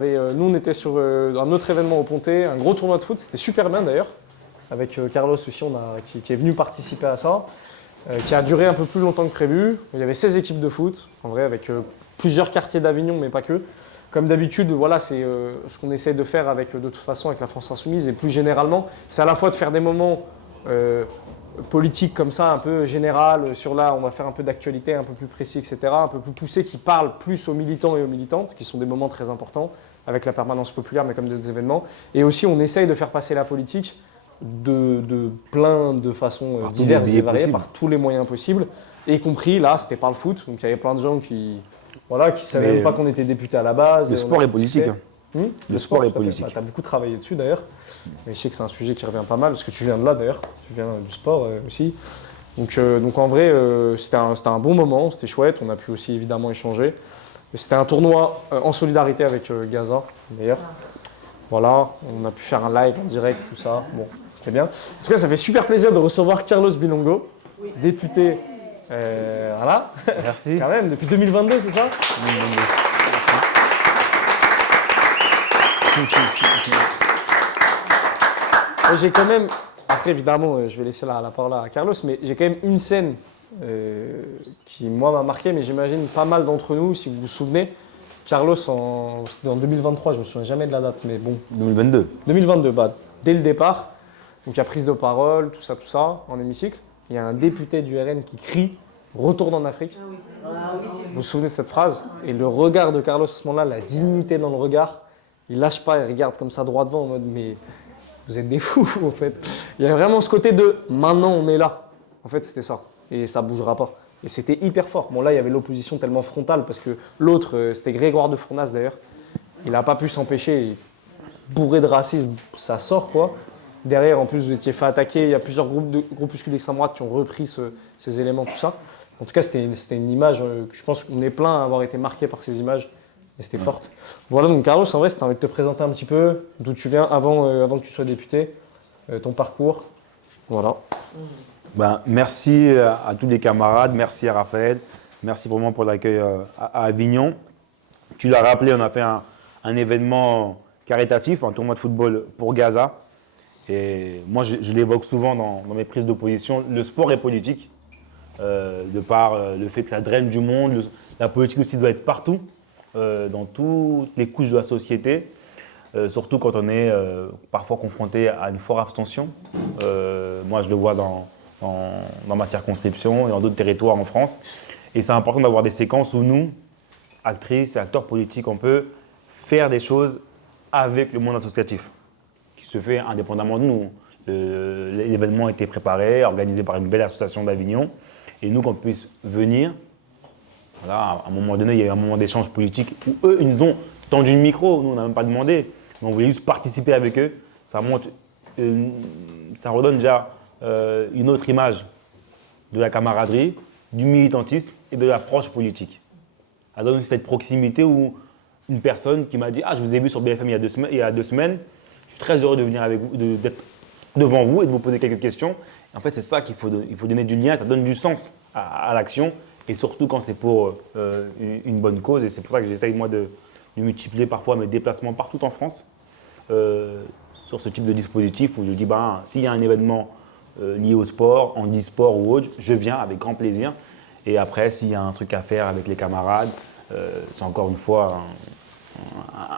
Nous, on était sur un autre événement au Pontet, un gros tournoi de foot, c'était super bien d'ailleurs, avec Carlos aussi, qui est venu participer à ça, qui a duré un peu plus longtemps que prévu. Il y avait 16 équipes de foot, en vrai, avec plusieurs quartiers d'Avignon, mais pas que. Comme d'habitude, voilà, c'est ce qu'on essaie de faire de toute façon avec la France Insoumise, et plus généralement, c'est à la fois de faire des moments politiques comme ça, un peu général, sur là, on va faire un peu d'actualité, un peu plus précis, etc., un peu plus poussé, qui parle plus aux militants et aux militantes, qui sont des moments très importants, avec la permanence populaire, mais comme d'autres événements. Et aussi, on essaye de faire passer la politique de plein de façons diverses et variées, par tous les moyens possibles, y compris, là, c'était par le foot, donc il y avait plein de gens qui savaient même pas qu'on était député à la base. Le sport est politique. Le sport est politique. Tu as beaucoup travaillé dessus d'ailleurs. Mais je sais que c'est un sujet qui revient pas mal, parce que tu viens de là d'ailleurs. Tu viens du sport aussi. Donc en vrai, c'était un bon moment, c'était chouette. On a pu aussi évidemment échanger. C'était un tournoi en solidarité avec Gaza d'ailleurs. Voilà, on a pu faire un live en direct, tout ça. Bon, c'était bien. En tout cas, ça fait super plaisir de recevoir Carlos Bilongo, député. Voilà. Merci. Quand même, depuis 2022, c'est ça? 2022. J'ai quand même, après évidemment, je vais laisser la parole à Carlos, mais j'ai quand même une scène qui, moi, m'a marqué, mais j'imagine pas mal d'entre nous, si vous vous souvenez. Carlos, c'était en 2023, je ne me souviens jamais de la date, mais bon. 2022. 2022, dès le départ. Donc il y a prise de parole, tout ça, en hémicycle. Il y a un député du RN qui crie « Retourne en Afrique ». Vous vous souvenez de cette phrase? Et le regard de Carlos à ce moment-là, la dignité dans le regard, il lâche pas, il regarde comme ça droit devant en mode « mais vous êtes des fous en fait ». Il y a vraiment ce côté de « maintenant on est là ». En fait c'était ça, et ça bougera pas. Et c'était hyper fort. Bon là il y avait l'opposition tellement frontale parce que l'autre, c'était Grégoire de Fournas d'ailleurs. Il n'a pas pu s'empêcher, bourré de racisme, ça sort quoi. Derrière, en plus, vous étiez fait attaquer. Il y a plusieurs groupuscules d'extrême droite qui ont repris ces éléments, tout ça. En tout cas, c'était une image que je pense qu'on est plein à avoir été marqué par ces images. Et c'était forte. Voilà, donc Carlos, en vrai, c'était envie de te présenter un petit peu d'où tu viens avant que tu sois député, ton parcours. Voilà. Merci à tous les camarades, merci à Raphaël, merci vraiment pour l'accueil à Avignon. Tu l'as rappelé, on a fait un événement caritatif, un tournoi de football pour Gaza. Et moi, je l'évoque souvent dans mes prises d'opposition. Le sport est politique, de par le fait que ça draine du monde. La politique aussi doit être partout, dans toutes les couches de la société, surtout quand on est parfois confronté à une forte abstention. Moi, je le vois dans ma circonscription et dans d'autres territoires en France. Et c'est important d'avoir des séquences où nous, actrices et acteurs politiques, on peut faire des choses avec le monde associatif, qui se fait indépendamment de nous. L'événement a été préparé, organisé par une belle association d'Avignon. Et nous, qu'on puisse venir, voilà, à un moment donné, il y a eu un moment d'échange politique où eux, ils nous ont tendu le micro. Nous, on n'a même pas demandé. Mais on voulait juste participer avec eux. Ça montre, ça redonne déjà une autre image de la camaraderie, du militantisme et de l'approche politique. Ça donne aussi cette proximité où une personne qui m'a dit « Ah, je vous ai vu sur BFM il y a 2 semaines. Je suis très heureux de venir avec vous, d'être devant vous et de vous poser quelques questions. » En fait, c'est ça qu'il faut donner du lien, ça donne du sens à l'action, et surtout quand c'est pour une bonne cause. Et c'est pour ça que j'essaye, moi, de multiplier parfois mes déplacements partout en France sur ce type de dispositif où je dis s'il y a un événement lié au sport, handisport ou autre, je viens avec grand plaisir. Et après, s'il y a un truc à faire avec les camarades, c'est encore une fois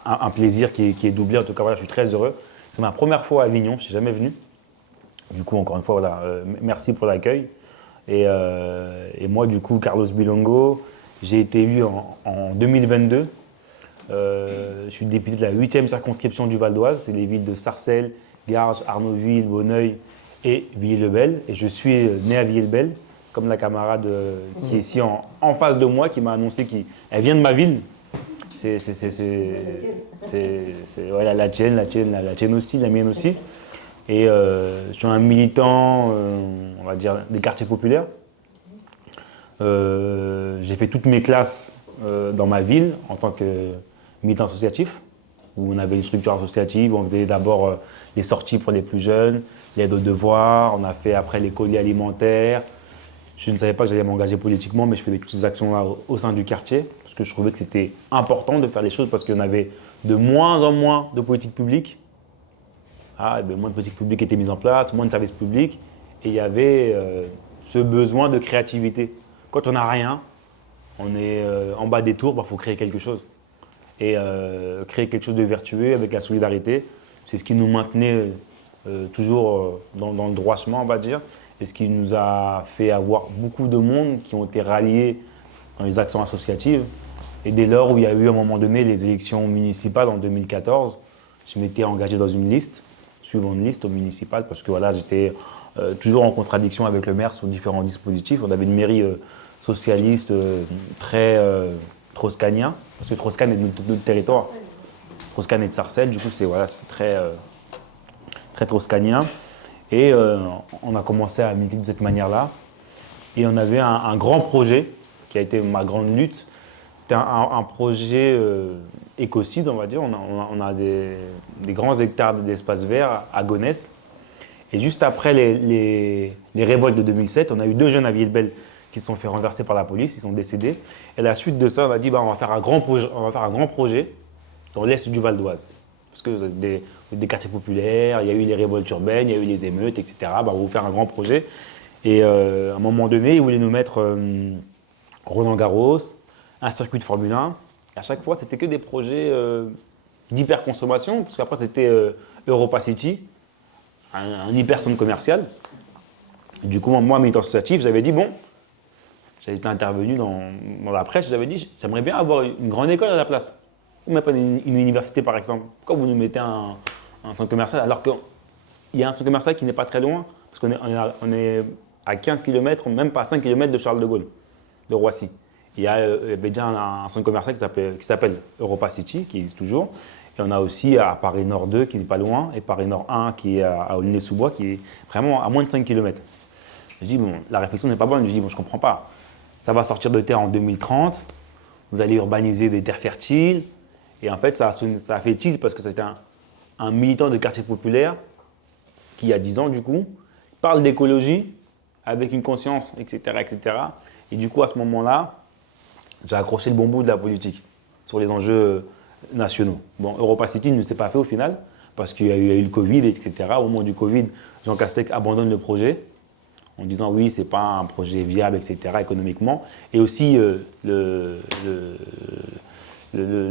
un plaisir qui est doublé. En tout cas, voilà, je suis très heureux. C'est ma première fois à Avignon, je ne suis jamais venu. Du coup, encore une fois, voilà, merci pour l'accueil. Et moi, du coup, Carlos Bilongo, j'ai été élu en 2022. Je suis député de la 8e circonscription du Val d'Oise. C'est les villes de Sarcelles, Garges, Arnaudville, Bonneuil et Villiers-le-Bel. Et je suis né à Villiers-le-Bel, comme la camarade qui est ici en face de moi, qui m'a annoncé qu'elle vient de ma ville. C'est ouais, la tienne aussi, la mienne aussi. Et je suis un militant, on va dire, des quartiers populaires. J'ai fait toutes mes classes dans ma ville en tant que militant associatif, où on avait une structure associative, on faisait d'abord les sorties pour les plus jeunes, l'aide aux devoirs, on a fait après les colis alimentaires. Je ne savais pas que j'allais m'engager politiquement, mais je faisais toutes ces actions-là au sein du quartier, parce que je trouvais que c'était important de faire les choses, parce qu'il y en avait de moins en moins de politiques publiques. Moins de politiques publiques étaient mises en place, moins de services publics, et il y avait ce besoin de créativité. Quand on n'a rien, on est en bas des tours, il faut créer quelque chose. Et créer quelque chose de vertueux avec la solidarité, c'est ce qui nous maintenait toujours dans le droit chemin, on va dire, et ce qui nous a fait avoir beaucoup de monde qui ont été ralliés dans les actions associatives. Et dès lors où il y a eu à un moment donné les élections municipales en 2014, je m'étais engagé dans une liste, suivant une liste au municipal, parce que voilà, j'étais toujours en contradiction avec le maire sur différents dispositifs. On avait une mairie socialiste très troscanien, parce que Troscan est de notre territoire. Troscan est de Sarcelles, du coup c'est très, très troscanien. Et on a commencé à militer de cette manière-là. Et on avait un grand projet, qui a été ma grande lutte. C'était un projet écocide, on va dire. On a des grands hectares d'espace vert à Gonesse. Et juste après les révoltes de 2007, on a eu 2 jeunes à Villebel qui se sont fait renverser par la police, ils sont décédés. Et à la suite de ça, on a dit on va faire un grand projet dans l'est du Val d'Oise. Parce que vous avez des quartiers populaires, il y a eu les révoltes urbaines, il y a eu les émeutes, etc. On va vous faire un grand projet. Et à un moment donné, ils voulaient nous mettre Roland-Garros, un circuit de Formule 1. Et à chaque fois, c'était que des projets d'hyperconsommation, parce qu'après, c'était Europa City, un hyper centre commercial. Et du coup, moi, militant associatif, j'avais dit, j'avais été intervenu dans la presse, j'avais dit, j'aimerais bien avoir une grande école à la place. Ou même pas une université, par exemple. Pourquoi vous nous mettez un centre commercial alors qu'il y a un centre commercial qui n'est pas très loin, parce qu'on est à 15 km, même pas à 5 km de Charles de Gaulle, de Roissy. Il y avait déjà un centre commercial qui s'appelle Europa City, qui existe toujours. Et on a aussi à Paris Nord 2, qui n'est pas loin, et Paris Nord 1, qui est à Aulnay-sous-Bois, qui est vraiment à moins de 5 km. Je dis, la réflexion n'est pas bonne. Je dis, je ne comprends pas. Ça va sortir de terre en 2030, vous allez urbaniser des terres fertiles. Et en fait, ça a fait tilt parce que c'était un militant de quartier populaire qui, a 10 ans, du coup, parle d'écologie avec une conscience, etc., etc. Et du coup, à ce moment-là, j'ai accroché le bon bout de la politique sur les enjeux nationaux. Europa City ne s'est pas fait au final parce qu'il y a eu le Covid, etc. Au moment du Covid, Jean Castex abandonne le projet en disant oui, c'est pas un projet viable, etc. économiquement. Et aussi le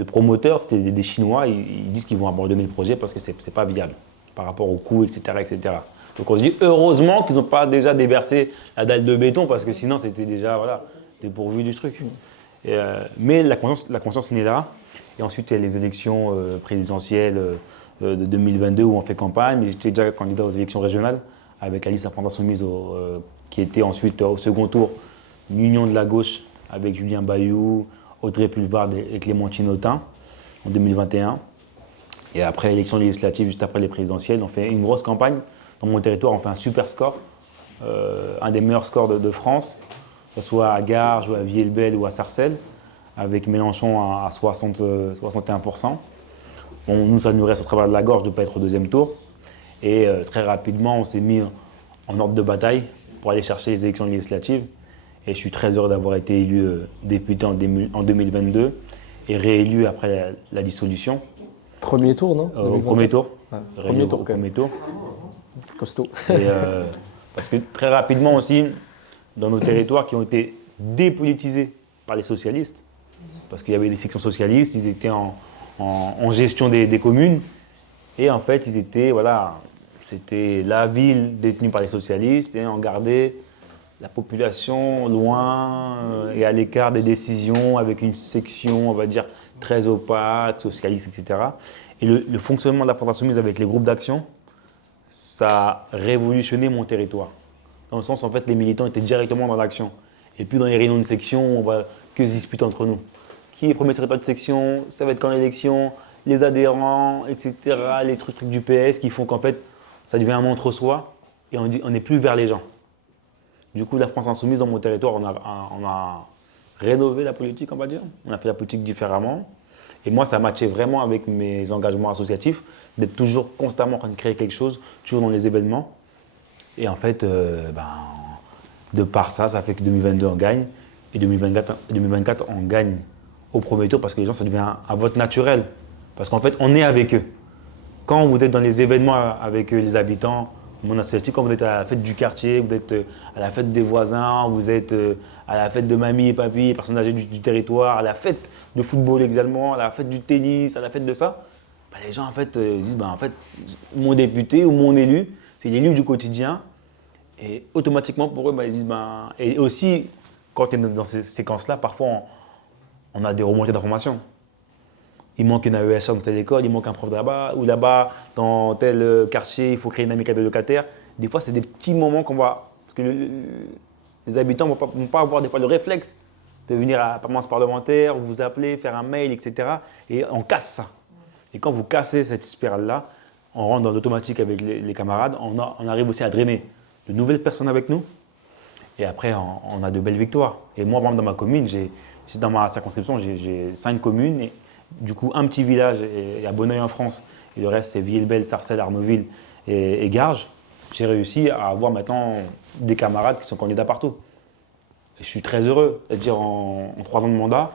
promoteur, c'était des Chinois, ils disent qu'ils vont abandonner le projet parce que c'est pas viable par rapport au coût, etc., etc. Donc on se dit heureusement qu'ils n'ont pas déjà déversé la dalle de béton parce que sinon c'était déjà dépourvu du truc. Mais la conscience est là. Et ensuite il y a les élections présidentielles de 2022 où on fait campagne. Mais j'étais déjà candidat aux élections régionales avec Alice Apprendre Soumise qui était ensuite au second tour une union de la gauche avec Julien Bayou, Audrey Pulvar et Clémentine Autain en 2021. Et après l'élection législative, juste après les présidentielles, on fait une grosse campagne. Dans mon territoire, on fait un super score, un des meilleurs scores de France, que ce soit à Garges, ou à Villebel ou à Sarcelles, avec Mélenchon à 61%. Nous, ça nous reste au travers de la gorge de ne pas être au deuxième tour. Et très rapidement, on s'est mis en ordre de bataille pour aller chercher les élections législatives. Et je suis très heureux d'avoir été élu député en 2022 et réélu après la dissolution. Premier tour, non Au premier tour. Ouais. Premier tour, premier tour. Costaud. Et, parce que très rapidement aussi, dans nos territoires qui ont été dépolitisés par les socialistes, parce qu'il y avait des sections socialistes, ils étaient en gestion des communes, et en fait, c'était la ville détenue par les socialistes, et on gardait la population loin et à l'écart des décisions, avec une section, on va dire, très opaque, socialiste, etc. Et le fonctionnement de la France Insoumise avec les groupes d'action, ça a révolutionné mon territoire. Dans le sens, en fait, les militants étaient directement dans l'action. Et puis dans les réunions de section, on va que se disputer entre nous. Qui est premier secrétaire de section, ça va être quand l'élection, les adhérents, etc., les trucs du PS qui font qu'en fait, ça devient un entre-soi et on n'est plus vers les gens. Du coup, la France Insoumise, dans mon territoire, on a rénové la politique, on va dire. On a fait la politique différemment. Et moi, ça matchait vraiment avec mes engagements associatifs, d'être toujours constamment en train de créer quelque chose, toujours dans les événements. Et en fait, de par ça, ça fait que 2022, on gagne. Et 2024, on gagne au premier tour parce que les gens, ça devient un vote naturel. Parce qu'en fait, on est avec eux. Quand vous êtes dans les événements avec les habitants, mon associatif, quand vous êtes à la fête du quartier, vous êtes à la fête des voisins, vous êtes à la fête de mamie et papy, les personnes âgées du territoire, à la fête de football également, à la fête du tennis, à la fête de ça, bah, les gens en fait disent bah, en fait, mon député ou mon élu, c'est l'élu du quotidien. Et automatiquement pour eux, bah, ils disent bah, et aussi, quand on est dans ces séquences-là, parfois on a des remontées d'informations. Il manque une AESH dans telle école, il manque un prof là-bas, ou là-bas, dans tel quartier, il faut créer une amicale de locataires. Des fois, c'est des petits moments qu'on va. Parce que les habitants ne vont pas avoir des fois le réflexe de venir à la permanence parlementaire, vous appeler, faire un mail, etc. Et on casse ça. Et quand vous cassez cette spirale-là, on rentre dans l'automatique avec les camarades, on arrive aussi à drainer de nouvelles personnes avec nous. Et après, on a de belles victoires. Et moi, par exemple, dans ma commune, dans ma circonscription, j'ai 5 communes. Et du coup, un petit village est à Bonneuil en France. Et le reste, c'est Villebel, Sarcelles, Arnaudville et Garges. J'ai réussi à avoir maintenant des camarades qui sont candidats partout. Et je suis très heureux. C'est-à-dire, en 3 ans de mandat,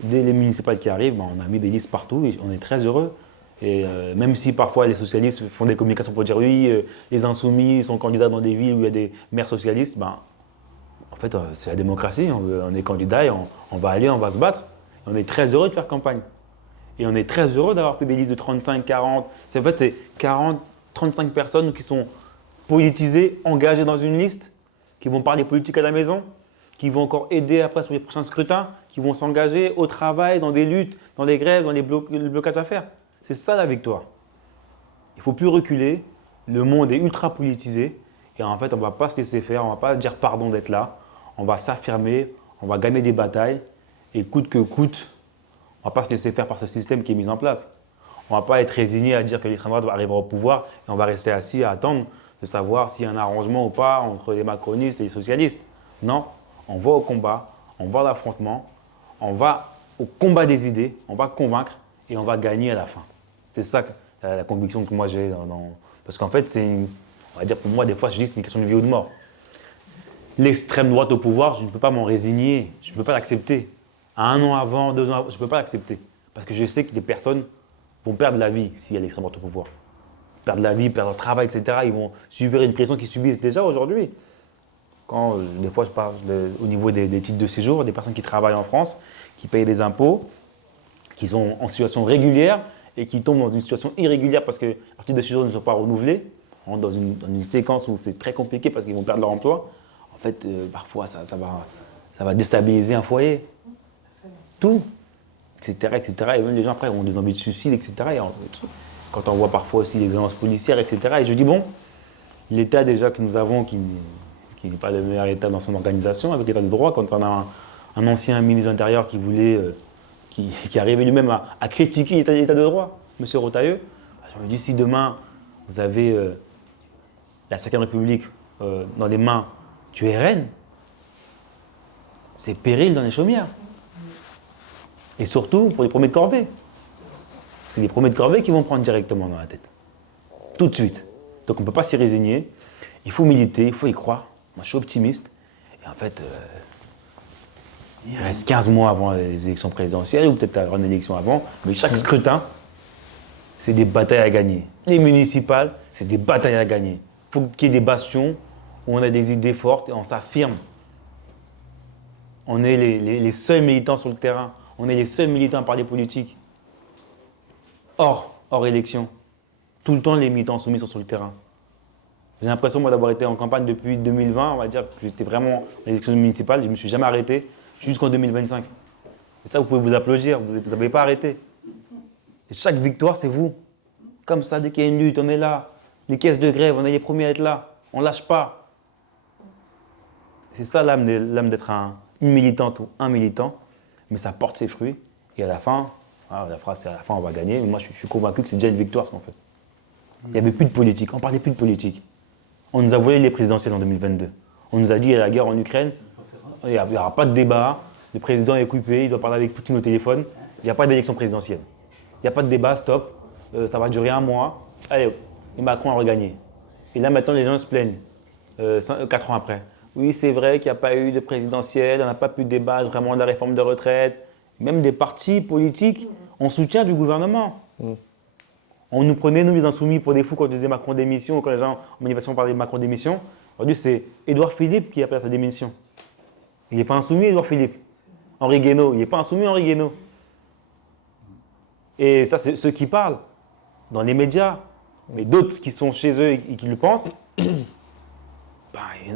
dès les municipales qui arrivent, on a mis des listes partout et on est très heureux. Et même si parfois les socialistes font des communications pour dire oui, les insoumis sont candidats dans des villes où il y a des maires socialistes, en fait, c'est la démocratie. On est candidat et on va aller, on va se battre. Et on est très heureux de faire campagne. Et on est très heureux d'avoir fait des listes de 35, 40. En fait, c'est 40, 35 personnes qui sont politisées, engagées dans une liste, qui vont parler politique à la maison, qui vont encore aider après sur les prochains scrutins, qui vont s'engager au travail, dans des luttes, dans les grèves, dans les blocages à faire. C'est ça la victoire. Il ne faut plus reculer. Le monde est ultra politisé. Et en fait, on ne va pas se laisser faire, on ne va pas dire pardon d'être là. On va s'affirmer, on va gagner des batailles. Et coûte que coûte, on ne va pas se laisser faire par ce système qui est mis en place. On ne va pas être résigné à dire que l'extrême droite arrivera au pouvoir et on va rester assis à attendre de savoir s'il y a un arrangement ou pas entre les macronistes et les socialistes. Non, on va au combat, on va à l'affrontement, on va au combat des idées, on va convaincre et on va gagner à la fin. C'est ça la conviction que moi j'ai. Parce qu'en fait, on va dire pour moi, des fois, je dis que c'est une question de vie ou de mort. L'extrême droite au pouvoir, je ne peux pas m'en résigner, je ne peux pas l'accepter. À 1 an avant, 2 ans avant, je ne peux pas l'accepter. Parce que je sais que des personnes vont perdre la vie s'il y a l'extrême droite au pouvoir. Perdre la vie, perdre leur travail, etc. Ils vont subir une pression qu'ils subissent déjà aujourd'hui. Quand, des fois, je parle au niveau des titres de séjour, des personnes qui travaillent en France, qui payent des impôts, qui sont en situation régulière et qui tombent dans une situation irrégulière parce que leurs titres de séjour ne sont pas renouvelés, dans une séquence où c'est très compliqué parce qu'ils vont perdre leur emploi. En fait, parfois, ça va déstabiliser un foyer. Tout, etc., etc. Et même les gens, après, ont des envies de suicide, etc. Et quand on voit parfois aussi les violences policières, etc. Et je dis, bon, l'État déjà que nous avons, qui n'est pas le meilleur État dans son organisation, avec l'État de droit, quand on a un ancien ministre de l'Intérieur qui voulait, qui arrivait lui-même à critiquer l'État de droit, M. Retailleau, je me dis, si demain, vous avez la 5e République dans les mains du RN, c'est péril dans les chaumières. Et surtout pour les premiers de corvée. C'est les premiers de corvée qui vont prendre directement dans la tête. Tout de suite. Donc on ne peut pas s'y résigner. Il faut militer, il faut y croire. Moi je suis optimiste. Et en fait, il reste 15 mois avant les élections présidentielles, ou peut-être une élection avant. Mais chaque scrutin, c'est des batailles à gagner. Les municipales, c'est des batailles à gagner. Il faut qu'il y ait des bastions où on a des idées fortes et on s'affirme. On est les seuls militants sur le terrain. On est les seuls militants à parler politique. Hors élection. Tout le temps, les militants soumis sont sur le terrain. J'ai l'impression, moi, d'avoir été en campagne depuis 2020, on va dire, que j'étais vraiment dans les élections municipales, je ne me suis jamais arrêté jusqu'en 2025. Et ça, vous pouvez vous applaudir, vous n'avez pas arrêté. Et chaque victoire, c'est vous. Comme ça, dès qu'il y a une lutte, on est là. Les caisses de grève, on est les premiers à être là. On ne lâche pas. C'est ça l'âme d'être une militante ou un militant. Mais ça porte ses fruits. Et à la fin, la phrase c'est à la fin on va gagner. Mais moi je suis convaincu que c'est déjà une victoire ce qu'on fait. Il n'y avait plus de politique, on ne parlait plus de politique. On nous a volé les présidentielles en 2022. On nous a dit il y a la guerre en Ukraine, il n'y aura pas de débat, le président est occupé, il doit parler avec Poutine au téléphone, il n'y a pas d'élection présidentielle. Il n'y a pas de débat, stop, ça va durer 1 mois, allez, et Macron a regagné. Et là maintenant les gens se plaignent, 4 ans après. Oui, c'est vrai qu'il n'y a pas eu de présidentielle, on n'a pas pu débattre vraiment de la réforme de retraite. Même des partis politiques en soutien du gouvernement. On nous prenait, nous les insoumis, pour des fous quand on disait Macron démission, quand les gens en manifestation parlaient de Macron démission. Aujourd'hui, c'est Édouard Philippe qui appelle sa démission. Il n'est pas insoumis, Édouard Philippe. Henri Guénaud, il n'est pas insoumis, Henri Guénaud. Et ça, c'est ceux qui parlent dans les médias. Mais d'autres qui sont chez eux et qui le pensent, il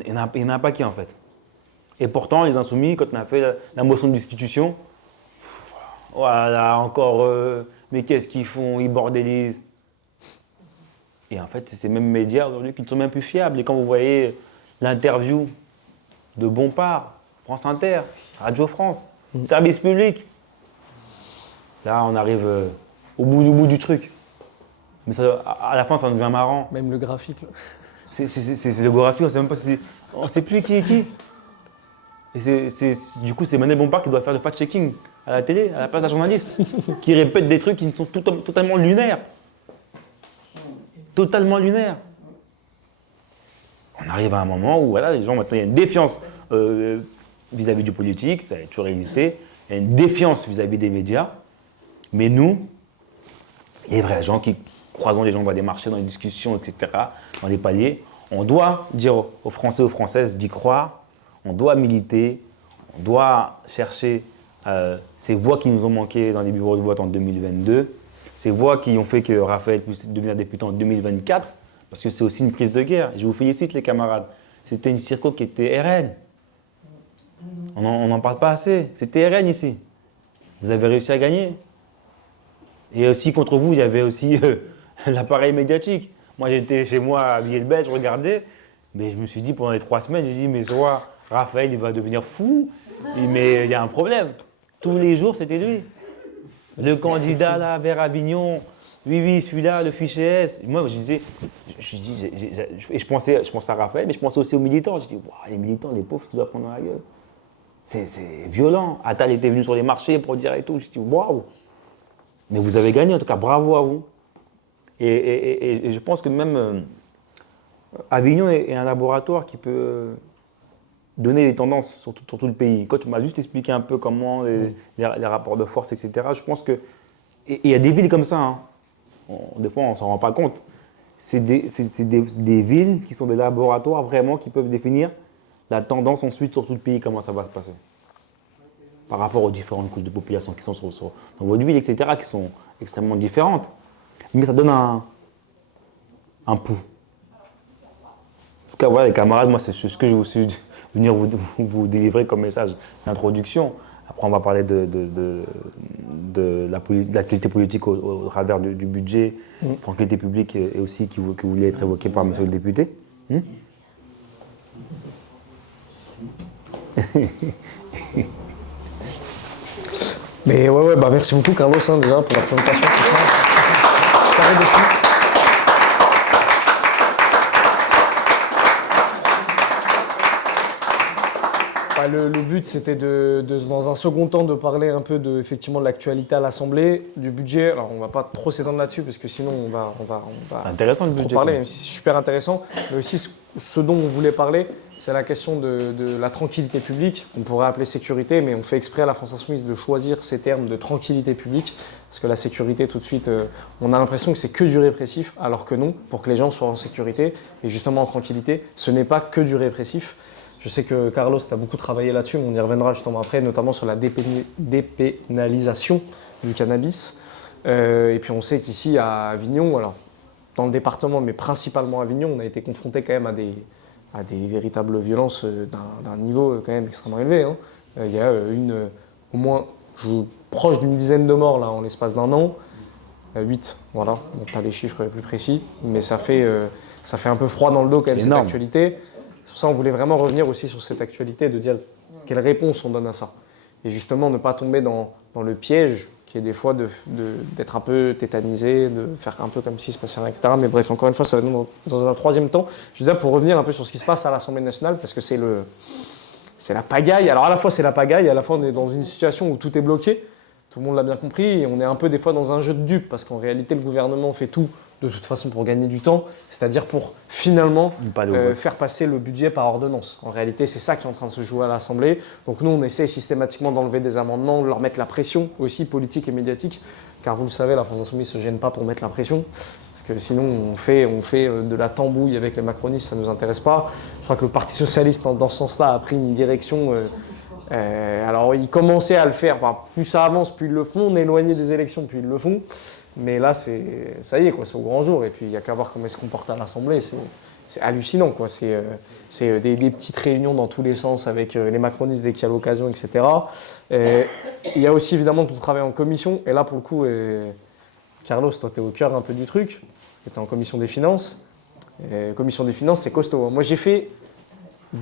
y en a un paquet en fait. Et pourtant, les insoumis, quand on a fait la motion de destitution, voilà, encore, mais qu'est-ce qu'ils font? Ils bordélisent. Et en fait, c'est ces mêmes médias aujourd'hui qui ne sont même plus fiables. Et quand vous voyez l'interview de Bompard, France Inter, Radio France, service public, là, on arrive au bout du truc. Mais ça, à la fin, ça devient marrant. Même le graphique. Là. C'est le graphique, on ne sait même pas si on ne sait plus qui est qui. Et du coup, c'est Manuel Bompard qui doit faire le fact-checking à la télé, à la place d'un journaliste, qui répète des trucs qui sont totalement lunaires. Totalement lunaires. On arrive à un moment où voilà, les gens, maintenant, il y a une défiance vis-à-vis du politique, ça a toujours existé. Il y a une défiance vis-à-vis des médias. Mais nous, les vrais gens qui croisons les gens dans des marchés, dans les discussions, etc., dans les paliers, on doit dire aux Français, aux Françaises d'y croire, on doit militer, on doit chercher ces voix qui nous ont manqué dans les bureaux de vote en 2022, ces voix qui ont fait que Raphaël puisse devenir député en 2024, parce que c'est aussi une prise de guerre. Et je vous félicite les camarades, c'était une circo qui était RN. On n'en parle pas assez, c'était RN ici. Vous avez réussi à gagner. Et aussi contre vous, il y avait aussi l'appareil médiatique. Moi, j'étais chez moi à Villers-le-Bel, je regardais, mais je me suis dit pendant les 3 semaines, je me suis dit, mais soit Raphaël, il va devenir fou, mais il y a un problème. Tous les jours, c'était lui. Le candidat là, vers Avignon, oui, celui-là, le fichier S. Moi, je disais, je pensais à Raphaël, mais je pensais aussi aux militants. Je dis, wow, les militants, les pauvres, tu dois prendre dans la gueule. C'est violent. Attal était venu sur les marchés pour dire et tout. Je dis, waouh. Mais vous avez gagné, en tout cas, bravo à vous. Et je pense que même Avignon est un laboratoire qui peut donner des tendances sur tout le pays. Quand tu m'as juste expliqué un peu comment les rapports de force, etc., je pense que... Et il y a des villes comme ça, hein. Des fois on ne s'en rend pas compte. C'est des villes qui sont des laboratoires vraiment qui peuvent définir la tendance ensuite sur tout le pays, comment ça va se passer. Par rapport aux différentes couches de population qui sont dans votre ville, etc., qui sont extrêmement différentes. Mais ça donne un pouls. En tout cas, voilà, les camarades, moi, c'est ce que je suis venir vous délivrer comme message d'introduction. Après, on va parler de l'actualité politique au travers du budget, tranquillité publique et aussi qui voulait être évoqué par monsieur le député. Mais ouais, bah merci beaucoup Carlos déjà pour la présentation. Le but, c'était dans un second temps de parler un peu effectivement de l'actualité à l'Assemblée, du budget. Alors, on ne va pas trop s'étendre là-dessus parce que sinon, on va c'est intéressant le budget, parler, même si c'est super intéressant. Mais aussi, ce dont on voulait parler, c'est la question de la tranquillité publique. On pourrait appeler sécurité, mais on fait exprès à la France Insoumise de choisir ces termes de tranquillité publique parce que la sécurité, tout de suite, on a l'impression que c'est que du répressif, alors que non, pour que les gens soient en sécurité et justement en tranquillité, ce n'est pas que du répressif. Je sais que Carlos, tu as beaucoup travaillé là-dessus, on y reviendra justement après, notamment sur la dépénalisation du cannabis. Et puis on sait qu'ici à Avignon, alors dans le département, mais principalement à Avignon, on a été confronté quand même à des véritables violences d'un niveau quand même extrêmement élevé. Hein. Il y a au moins proche d'une dizaine de morts là, en l'espace d'un an. 8, voilà, donc tu as les chiffres plus précis, mais ça fait un peu froid dans le dos quand même cette actualité. C'est pour ça qu'on voulait vraiment revenir aussi sur cette actualité, de dire quelle réponse on donne à ça. Et justement, ne pas tomber dans le piège qui est des fois d'être un peu tétanisé, de faire un peu comme s'il se passait rien, etc. Mais bref, encore une fois, ça va dans un troisième temps. Je veux dire, pour revenir un peu sur ce qui se passe à l'Assemblée nationale, parce que c'est la pagaille. Alors à la fois c'est la pagaille, à la fois on est dans une situation où tout est bloqué. Tout le monde l'a bien compris, et on est un peu des fois dans un jeu de dupes, parce qu'en réalité, le gouvernement fait tout de toute façon pour gagner du temps, c'est-à-dire pour finalement faire passer le budget par ordonnance. En réalité, c'est ça qui est en train de se jouer à l'Assemblée. Donc nous, on essaie systématiquement d'enlever des amendements, de leur mettre la pression aussi politique et médiatique, car vous le savez, la France Insoumise ne se gêne pas pour mettre la pression, parce que sinon on fait de la tambouille avec les macronistes, ça ne nous intéresse pas. Je crois que le Parti Socialiste, dans ce sens-là, a pris une direction. Alors ils commençaient à le faire, plus ça avance, plus ils le font, on est éloigné des élections, plus ils le font. Mais là, ça y est, quoi, c'est au grand jour. Et puis il n'y a qu'à voir comment ils se comportent à l'Assemblée. C'est hallucinant, quoi. C'est des petites réunions dans tous les sens avec les macronistes dès qu'il y a l'occasion, etc. Il y a aussi évidemment tout le travail en commission. Et là, pour le coup, Carlos, toi, tu es au cœur un peu du truc. Tu es en commission des finances. Commission des finances, c'est costaud. Moi, j'ai fait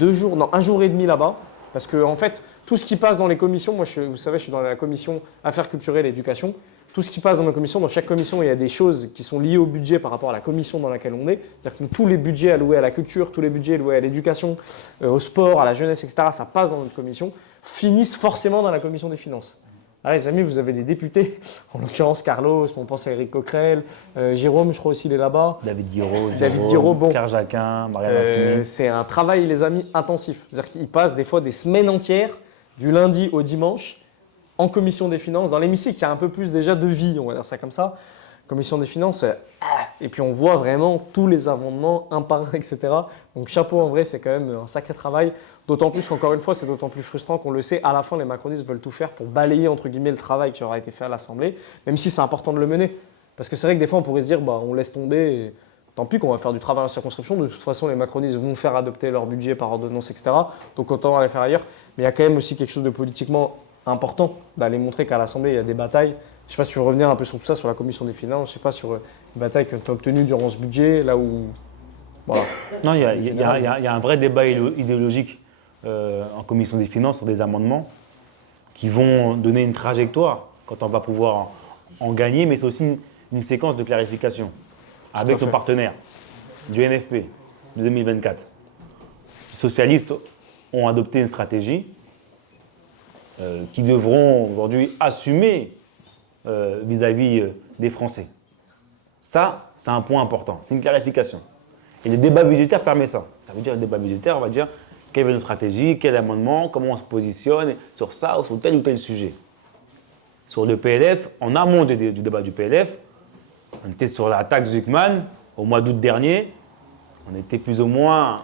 1 jour et demi là-bas. Parce que, en fait, tout ce qui passe dans les commissions, moi, vous savez, je suis dans la commission Affaires culturelles et éducation. Tout ce qui passe dans nos commissions, dans chaque commission, il y a des choses qui sont liées au budget par rapport à la commission dans laquelle on est. C'est-à-dire que tous les budgets alloués à la culture, tous les budgets alloués à l'éducation, au sport, à la jeunesse, etc., ça passe dans notre commission, finissent forcément dans la commission des finances. Ah, les amis, vous avez des députés, en l'occurrence Carlos, on pense à Éric Coquerel, Jérôme, je crois aussi, il est là-bas. David Guiraud, bon. Pierre Jacquin, Marianne Martini. C'est un travail, les amis, intensif. C'est-à-dire qu'ils passent des fois des semaines entières, du lundi au dimanche, en commission des finances, dans l'hémicycle, il y a un peu plus déjà de vie, on va dire ça comme ça. Commission des finances, et puis on voit vraiment tous les amendements, un par un, etc. Donc chapeau, en vrai, c'est quand même un sacré travail. D'autant plus qu'encore une fois, c'est d'autant plus frustrant qu'on le sait, à la fin, les macronistes veulent tout faire pour balayer, entre guillemets, le travail qui aura été fait à l'Assemblée, même si c'est important de le mener. Parce que c'est vrai que des fois, on pourrait se dire, on laisse tomber, et tant pis qu'on va faire du travail en circonscription. De toute façon, les macronistes vont faire adopter leur budget par ordonnance, etc. Donc autant aller faire ailleurs. Mais il y a quand même aussi quelque chose de politiquement important d'aller montrer qu'à l'Assemblée, il y a des batailles. Je ne sais pas si tu veux revenir un peu sur tout ça, sur la commission des finances, je ne sais pas, sur les batailles que tu as obtenues durant ce budget, là où... Voilà. Non, il y a un vrai débat idéologique en commission des finances sur des amendements qui vont donner une trajectoire quand on va pouvoir en gagner, mais c'est aussi une séquence de clarification avec nos partenaires du NFP de 2024. Les socialistes ont adopté une stratégie qui devront aujourd'hui assumer vis-à-vis des Français. Ça, c'est un point important, c'est une clarification. Et le débat budgétaire permet ça. Ça veut dire le débat budgétaire, on va dire quelle est notre stratégie, quel amendement, comment on se positionne sur ça ou sur tel ou tel sujet. Sur le PLF, en amont du débat du PLF, on était sur la taxe Zuckman au mois d'août dernier. On était plus ou moins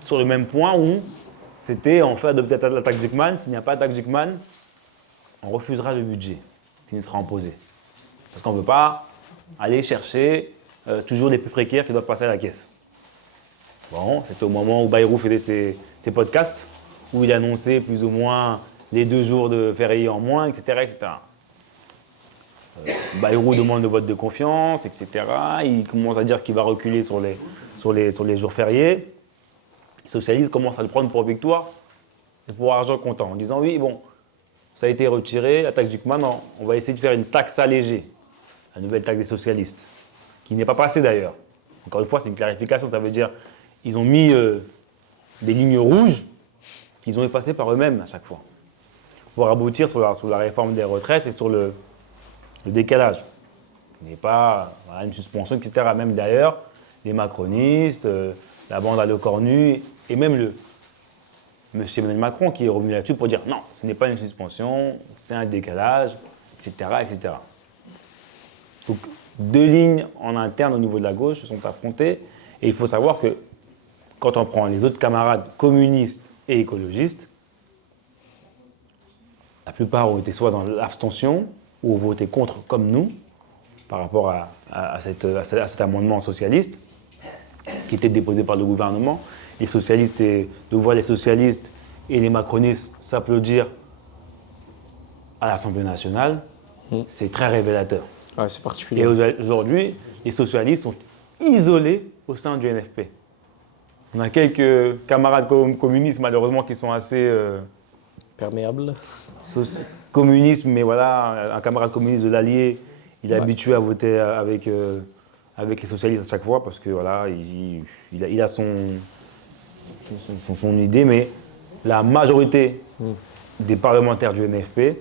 sur le même point où c'était on fait adopter la taxe Zuckman. S'il n'y a pas de taxe Zuckman, on refusera le budget qui nous sera imposé. Parce qu'on ne veut pas aller chercher toujours les plus précaires qui doivent passer à la caisse. Bon, c'était au moment où Bayrou faisait ses podcasts, où il annonçait plus ou moins les 2 jours de férié en moins, etc. etc. Bayrou demande le vote de confiance, etc. Il commence à dire qu'il va reculer sur les jours fériés. Les socialistes commencent à le prendre pour victoire et pour argent comptant, en disant oui, bon, ça a été retiré, la taxe Zuckman, on va essayer de faire une taxe allégée, la nouvelle taxe des socialistes, qui n'est pas passée d'ailleurs. Encore une fois, c'est une clarification, ça veut dire qu'ils ont mis des lignes rouges qu'ils ont effacées par eux-mêmes à chaque fois, pour aboutir sur la réforme des retraites et sur le décalage. Il n'est pas une suspension, etc. Même d'ailleurs, les macronistes, la bande à le cornu, et même M. Emmanuel Macron qui est revenu là-dessus pour dire non, ce n'est pas une suspension, c'est un décalage, etc., etc. Donc, 2 lignes en interne au niveau de la gauche se sont affrontées, et il faut savoir que quand on prend les autres camarades communistes et écologistes, la plupart ont été soit dans l'abstention ou ont voté contre comme nous par rapport à cet amendement socialiste qui était déposé par le gouvernement. Les socialistes, de voir les socialistes et les macronistes s'applaudir à l'Assemblée nationale, c'est très révélateur. Ouais, c'est particulier. Et aujourd'hui, les socialistes sont isolés au sein du NFP. On a quelques camarades communistes, malheureusement, qui sont assez... perméables. Communisme, mais voilà, un camarade communiste de l'Allier, il est habitué à voter avec les socialistes à chaque fois, parce que voilà, il a son idée, mais la majorité des parlementaires du NFP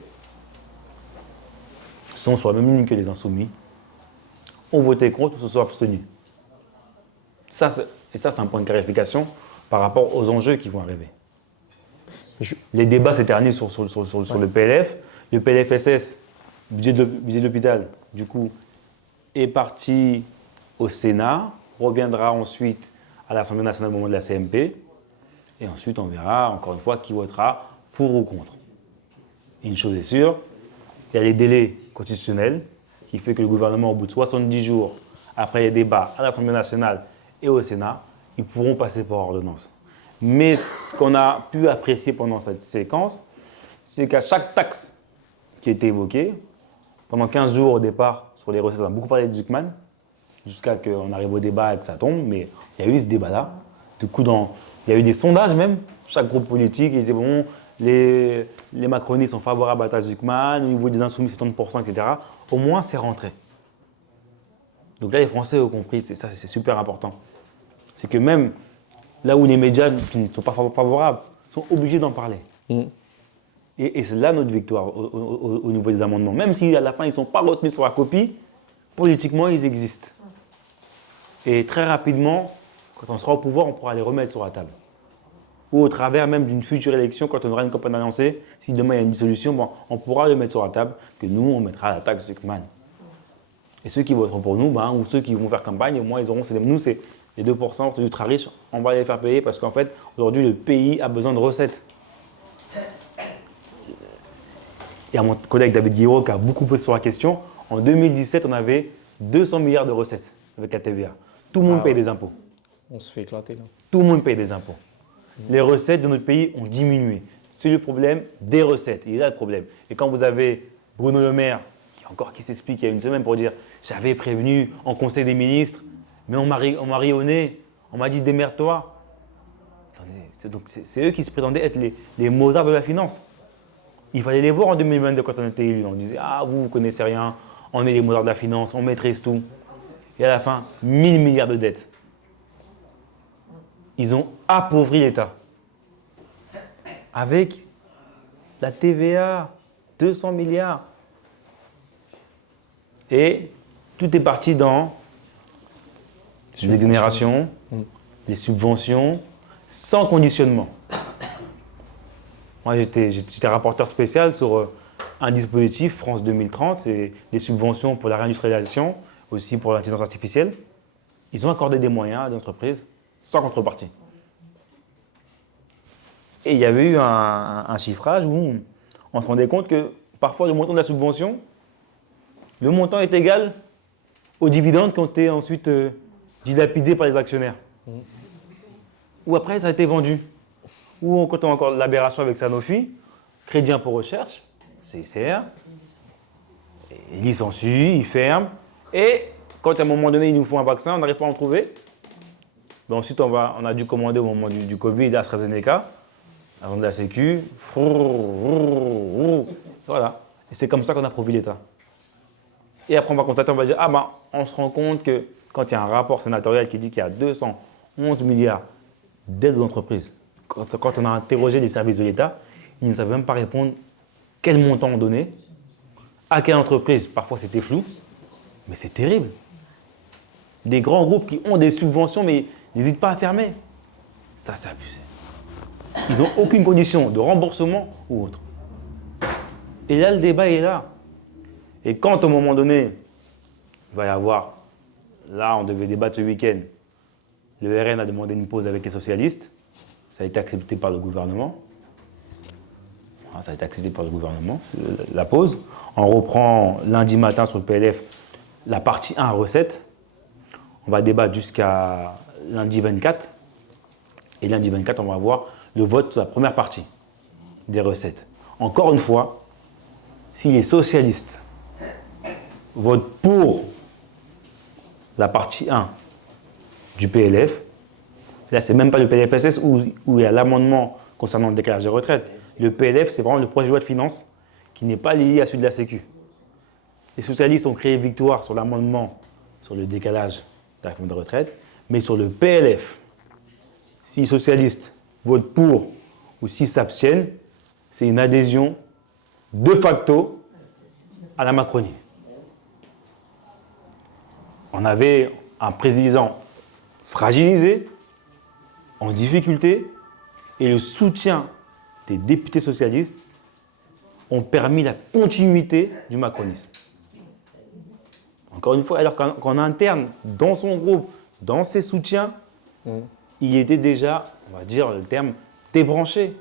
sont sur la même ligne que les insoumis, ont voté contre, se sont abstenus. Ça, c'est un point de clarification par rapport aux enjeux qui vont arriver. Les débats s'éternisent sur le PLF. Le PLFSS, budget de l'hôpital, du coup, est parti au Sénat, reviendra ensuite à l'Assemblée nationale au moment de la CMP, et ensuite on verra, encore une fois, qui votera pour ou contre. Une chose est sûre, il y a les délais constitutionnels, qui fait que le gouvernement, au bout de 70 jours, après les débats à l'Assemblée nationale et au Sénat, ils pourront passer par ordonnance. Mais ce qu'on a pu apprécier pendant cette séquence, c'est qu'à chaque taxe qui a été évoquée, pendant 15 jours au départ, sur les recettes, on a beaucoup parlé de Zuckman, jusqu'à qu'on arrive au débat et que ça tombe, mais il y a eu ce débat-là. Du coup, il y a eu des sondages même, chaque groupe politique, ils disaient bon, les macronistes sont favorables à la taxe Zuckman, au niveau des insoumis, c'est 30%, etc. Au moins, c'est rentré. Donc là, les Français ont compris, ça c'est super important. C'est que même là où les médias qui ne sont pas favorables sont obligés d'en parler. Et c'est là notre victoire au niveau des amendements. Même si à la fin, ils ne sont pas retenus sur la copie, politiquement, ils existent. Et très rapidement, quand on sera au pouvoir, on pourra les remettre sur la table. Ou au travers même d'une future élection, quand on aura une campagne annoncée, si demain il y a une dissolution, bon, on pourra le mettre sur la table, que nous, on mettra la taxe Zuckman. Et ceux qui voteront pour nous, ou ceux qui vont faire campagne, au moins, ils auront, nous, c'est les 2%, c'est ultra riche, on va les faire payer parce qu'en fait, aujourd'hui, le pays a besoin de recettes. Il y a mon collègue David Guiraud qui a beaucoup posé sur la question. En 2017, on avait 200 milliards de recettes avec la TVA. Tout le monde paye des impôts. On se fait éclater là. Tout le monde paye des impôts. Les recettes de notre pays ont diminué. C'est le problème des recettes. Il est là le problème. Et quand vous avez Bruno Le Maire, qui s'explique il y a une semaine pour dire « J'avais prévenu en Conseil des ministres, mais on m'a ri au nez, on m'a dit démerde-toi ». C'est eux qui se prétendaient être les Mozart de la finance. Il fallait les voir en 2022 quand on était élus. On disait « Ah, vous connaissez rien, on est les Mozart de la finance, on maîtrise tout ». Et à la fin, 1000 milliards de dettes. Ils ont appauvri l'État. Avec la TVA, 200 milliards. Et tout est parti dans l'exonération, les subventions, sans conditionnement. Moi, j'étais rapporteur spécial sur un dispositif, France 2030, c'est des subventions pour la réindustrialisation, aussi pour l'intelligence artificielle. Ils ont accordé des moyens à des entreprises sans contrepartie. Et il y avait eu un chiffrage où on se rendait compte que parfois le montant de la subvention, le montant est égal aux dividendes qui ont été ensuite dilapidés par les actionnaire. Ou après, ça a été vendu. Ou quand on a encore l'aberration avec Sanofi, Crédit Impôt Recherche, CICR, ils licencient, ils ferment. Et quand à un moment donné, ils nous font un vaccin, on n'arrive pas à en trouver. Donc, ensuite, on a dû commander au moment du Covid AstraZeneca, avant de la Sécu. Voilà. Et c'est comme ça qu'on a produit l'État. Et après, on va constater, on va dire, on se rend compte que quand il y a un rapport sénatorial qui dit qu'il y a 211 milliards d'aides aux entreprises, quand on a interrogé les services de l'État, ils ne savaient même pas répondre quel montant on donnait, à quelle entreprise. Parfois, c'était flou, mais c'est terrible. Des grands groupes qui ont des subventions, mais n'hésitent pas à fermer. Ça, c'est abusé. Ils n'ont aucune condition de remboursement ou autre. Et là, le débat est là. Et quand, au moment donné, il va y avoir, là, on devait débattre ce week-end, le RN a demandé une pause avec les socialistes, ça a été accepté par le gouvernement. Ça a été accepté par le gouvernement, la pause. On reprend lundi matin sur le PLF la partie 1 recettes. On va débattre jusqu'à lundi 24. Et lundi 24, on va avoir le vote sur la première partie des recettes. Encore une fois, si les socialistes votent pour la partie 1 du PLF, là, c'est même pas le PLFSS où il y a l'amendement concernant le décalage des retraites. Le PLF, c'est vraiment le projet de loi de finances qui n'est pas lié à celui de la Sécu. Les socialistes ont créé victoire sur l'amendement sur le décalage de la réforme des retraites, mais sur le PLF, si les socialistes votent pour ou s'ils s'abstiennent, c'est une adhésion de facto à la Macronie. On avait un président fragilisé, en difficulté, et le soutien des députés socialistes ont permis la continuité du macronisme. Encore une fois, alors qu'en interne, dans son groupe, dans ses soutiens, il était déjà, on va dire le terme, débranché.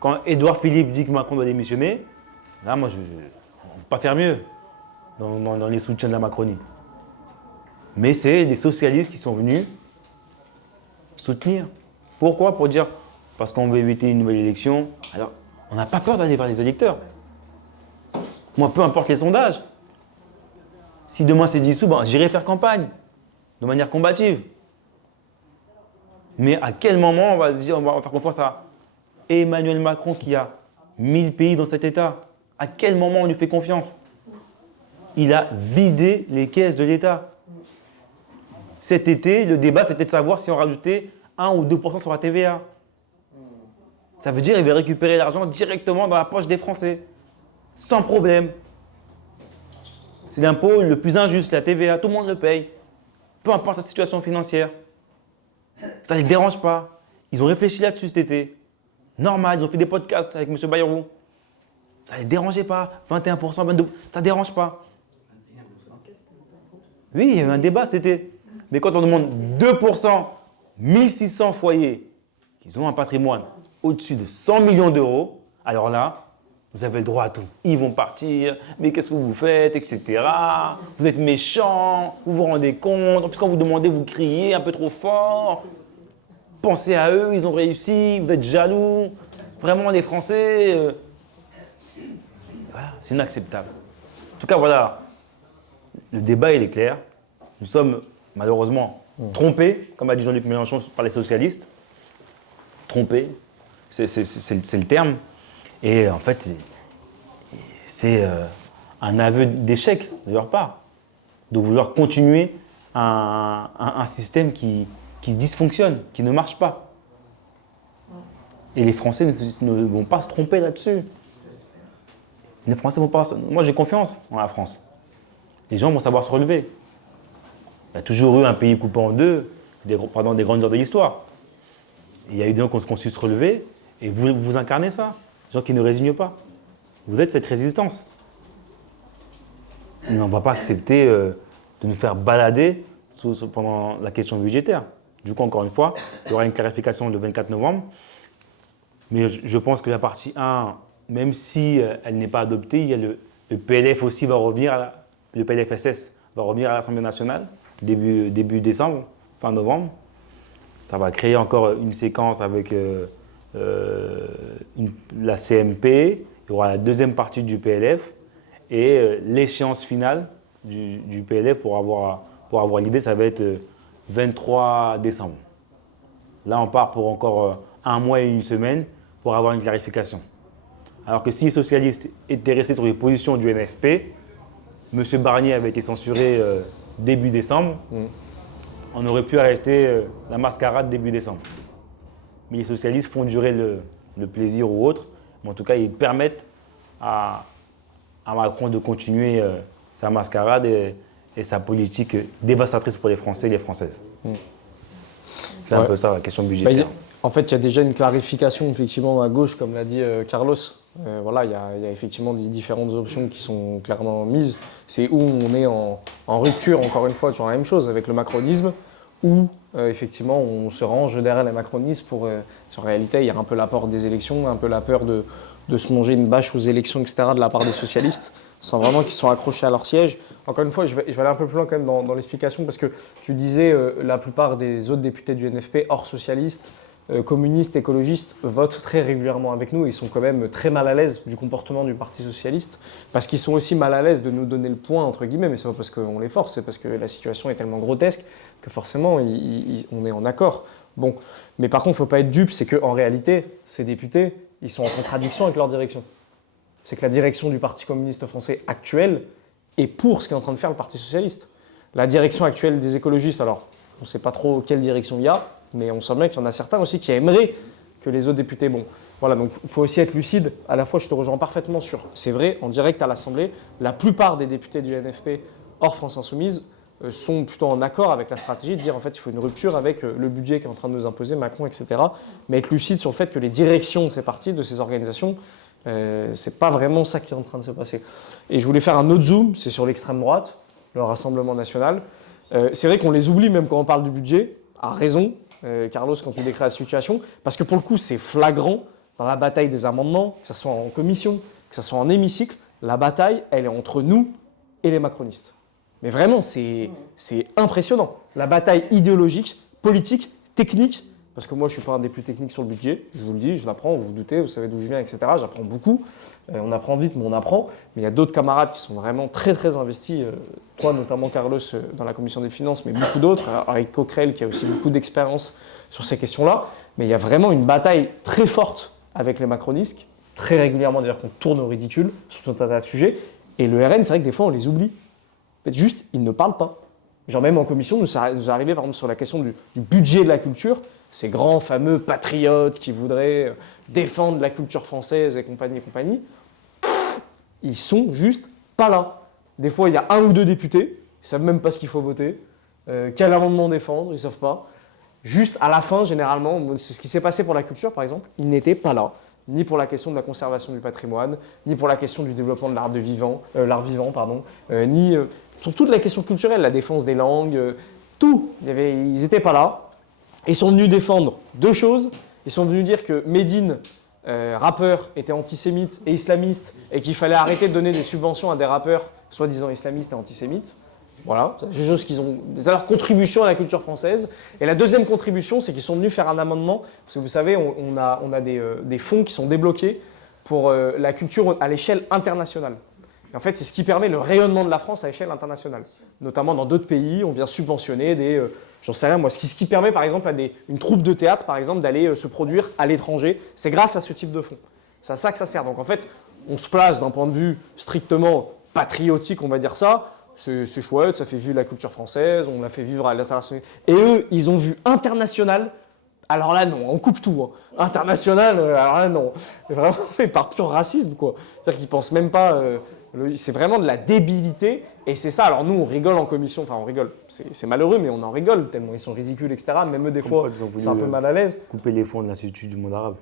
Quand Édouard Philippe dit que Macron doit démissionner, là, moi, on ne peut pas faire mieux dans les soutiens de la Macronie. Mais c'est les socialistes qui sont venus soutenir. Pourquoi? Pour dire, parce qu'on veut éviter une nouvelle élection. Alors, on n'a pas peur d'aller vers les électeurs. Moi, peu importe les sondages. Si demain c'est dissous, ben, j'irai faire campagne de manière combative. Mais à quel moment on va se dire, on va faire confiance à Emmanuel Macron qui a 1000 pays dans cet État? À quel moment on lui fait confiance? Il a vidé les caisses de l'État. Cet été, le débat, c'était de savoir si on rajoutait 1 ou 2% sur la TVA. Ça veut dire qu'il va récupérer l'argent directement dans la poche des Français, sans problème. C'est l'impôt le plus injuste, la TVA, tout le monde le paye, peu importe la situation financière. Ça ne les dérange pas. Ils ont réfléchi là-dessus cet été. Normal, ils ont fait des podcasts avec M. Bayrou. Ça ne les dérangeait pas. 21%, 22%, ça ne dérange pas. Oui, il y a eu un débat cet été. Mais quand on demande 2%, 1600 foyers qui ont un patrimoine au-dessus de 100 millions d'euros, alors là, vous avez le droit à tout. Ils vont partir, mais qu'est-ce que vous faites, etc. Vous êtes méchants, vous vous rendez compte. En plus, quand vous demandez, vous criez un peu trop fort. Pensez à eux, ils ont réussi, vous êtes jaloux. Vraiment, les Français, voilà, c'est inacceptable. En tout cas, voilà, le débat, il est clair. Nous sommes malheureusement trompés, comme a dit Jean-Luc Mélenchon par les socialistes. Trompés, c'est le terme. Et en fait, c'est un aveu d'échec de leur part, de vouloir continuer un système qui dysfonctionne, qui ne marche pas. Et les Français ne vont pas se tromper là-dessus. Les Français vont pas. Moi, j'ai confiance en la France. Les gens vont savoir se relever. Il y a toujours eu un pays coupé en deux pendant des grandes heures de l'histoire. Il y a eu des gens qui ont su se relever, et vous incarnez ça. Des gens qui ne résignent pas. Vous êtes cette résistance. Mais on ne va pas accepter de nous faire balader pendant la question budgétaire. Du coup, encore une fois, il y aura une clarification le 24 novembre. Mais je pense que la partie 1, même si elle n'est pas adoptée, il y a le PLF aussi va revenir, le PLFSS va revenir à l'Assemblée nationale début décembre, fin novembre. Ça va créer encore une séquence avec la CMP, il y aura la deuxième partie du PLF et l'échéance finale du PLF pour avoir l'idée, ça va être 23 décembre. Là, on part pour encore 1 mois et 1 semaine pour avoir une clarification. Alors que si les socialistes étaient restés sur les positions du NFP, M. Barnier avait été censuré début décembre, on aurait pu arrêter la mascarade début décembre. Mais les socialistes font durer le plaisir ou autre, mais en tout cas, ils permettent à Macron de continuer sa mascarade et sa politique dévastatrice pour les Français et les Françaises. C'est un peu ça, la question budgétaire. En fait, il y a déjà une clarification effectivement à gauche, comme l'a dit Carlos. Voilà, il y a effectivement des différentes options qui sont clairement mises. C'est où on est en rupture, encore une fois, toujours la même chose avec le macronisme, où effectivement on se range derrière les macronistes pour... en réalité, il y a un peu la peur des élections, un peu la peur de se manger une bâche aux élections, etc. de la part des socialistes, sans vraiment qu'ils sont accrochés à leur siège. Encore une fois, je vais aller un peu plus loin quand même dans l'explication, parce que tu disais la plupart des autres députés du NFP, hors socialistes, communistes, écologistes, votent très régulièrement avec nous. Ils sont quand même très mal à l'aise du comportement du Parti socialiste, parce qu'ils sont aussi mal à l'aise de nous donner le point, entre guillemets, mais c'est pas parce qu'on les force, c'est parce que la situation est tellement grotesque que forcément on est en accord. Bon, mais par contre, il ne faut pas être dupe, c'est qu'en réalité, ces députés, ils sont en contradiction avec leur direction. C'est que la direction du Parti communiste français actuel est pour ce qu'est en train de faire le Parti socialiste. La direction actuelle des écologistes, alors on ne sait pas trop quelle direction il y a, mais on sent bien qu'il y en a certains aussi qui aimeraient que les autres députés... Bon, voilà, donc il faut aussi être lucide. À la fois, je te rejoins parfaitement sur... C'est vrai, en direct à l'Assemblée, la plupart des députés du NFP hors France Insoumise sont plutôt en accord avec la stratégie de dire en fait il faut une rupture avec le budget qui est en train de nous imposer, Macron, etc. Mais être lucide sur le fait que les directions de ces partis, de ces organisations, C'est pas vraiment ça qui est en train de se passer. Et je voulais faire un autre zoom, c'est sur l'extrême droite, le Rassemblement national. C'est vrai qu'on les oublie même quand on parle du budget, à raison, Carlos, quand tu décris la situation, parce que pour le coup, c'est flagrant dans la bataille des amendements, que ce soit en commission, que ce soit en hémicycle, la bataille, elle est entre nous et les macronistes. Mais vraiment, c'est impressionnant. La bataille idéologique, politique, technique, parce que moi, je ne suis pas un des plus techniques sur le budget, je vous le dis, je l'apprends, vous vous doutez, vous savez d'où je viens, etc. J'apprends beaucoup. On apprend vite, mais on apprend. Mais il y a d'autres camarades qui sont vraiment très, très investis. Toi, notamment Carlos, dans la commission des finances, mais beaucoup d'autres. Avec Coquerel, qui a aussi beaucoup d'expérience sur ces questions-là. Mais il y a vraiment une bataille très forte avec les macronistes, très régulièrement d'ailleurs qu'on tourne au ridicule sur tout un tas de sujets. Et le RN, c'est vrai que des fois, on les oublie. En fait, juste, ils ne parlent pas. Genre même en commission, nous est arrivé par exemple sur la question du budget de la culture, ces grands fameux patriotes qui voudraient défendre la culture française et compagnie, ils sont juste pas là. Des fois, il y a un ou deux députés, ils savent même pas ce qu'il faut voter, quel amendement défendre, ils savent pas. Juste à la fin, généralement, c'est ce qui s'est passé pour la culture par exemple, ils n'étaient pas là. Ni pour la question de la conservation du patrimoine, ni pour la question du développement de l'art vivant, ni sur toute la question culturelle, la défense des langues, tout. Ils n'étaient pas là. Ils sont venus défendre deux choses. Ils sont venus dire que Medine, rappeur, était antisémite et islamiste et qu'il fallait arrêter de donner des subventions à des rappeurs soi-disant islamistes et antisémites. Voilà, c'est des choses qu'ils ont, c'est leur contribution à la culture française. Et la deuxième contribution, c'est qu'ils sont venus faire un amendement, parce que vous savez, on a des fonds qui sont débloqués pour la culture à l'échelle internationale. Et en fait, c'est ce qui permet le rayonnement de la France à l'échelle internationale. Notamment dans d'autres pays, on vient subventionner des, j'en sais rien moi, ce qui permet par exemple à une troupe de théâtre, par exemple, d'aller se produire à l'étranger. C'est grâce à ce type de fonds. C'est à ça que ça sert. Donc en fait, on se place d'un point de vue strictement patriotique, on va dire ça. C'est chouette, ça fait vivre la culture française, on l'a fait vivre à l'international. Et eux, ils ont vu international. Alors là, non, on coupe tout. Hein. International, alors là, non. Vraiment, mais par pur racisme, quoi. C'est-à-dire qu'ils pensent même pas. C'est vraiment de la débilité. Et c'est ça. Alors nous, on rigole en commission. Enfin, on rigole. C'est malheureux, mais on en rigole tellement ils sont ridicules, etc. Même eux, des fois, c'est un peu mal à l'aise. Couper les fonds de l'Institut du monde arabe.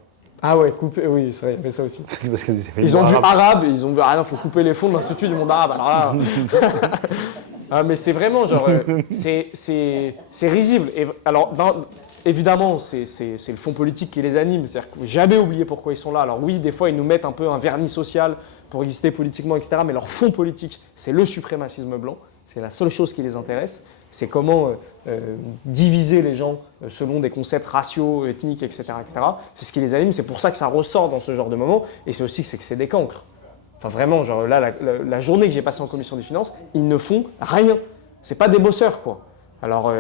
Ah ouais, couper, oui, c'est vrai, il y avait ça aussi. Parce que ils ont vu arabe, ils ont vu, ah non, il faut couper les fonds de l'Institut du monde arabe. Alors là, ah, mais c'est vraiment genre, c'est risible. Et, alors, évidemment, c'est le fond politique qui les anime, c'est-à-dire qu'il ne faut jamais oublier pourquoi ils sont là. Alors oui, des fois, ils nous mettent un peu un vernis social pour exister politiquement, etc. Mais leur fond politique, c'est le suprémacisme blanc. C'est la seule chose qui les intéresse. C'est comment diviser les gens selon des concepts raciaux, ethniques, etc. C'est ce qui les anime. C'est pour ça que ça ressort dans ce genre de moment. Et c'est aussi que c'est des cancres. Enfin vraiment, genre là, la journée que j'ai passée en commission des finances, ils ne font rien. C'est pas des bosseurs, quoi. Alors,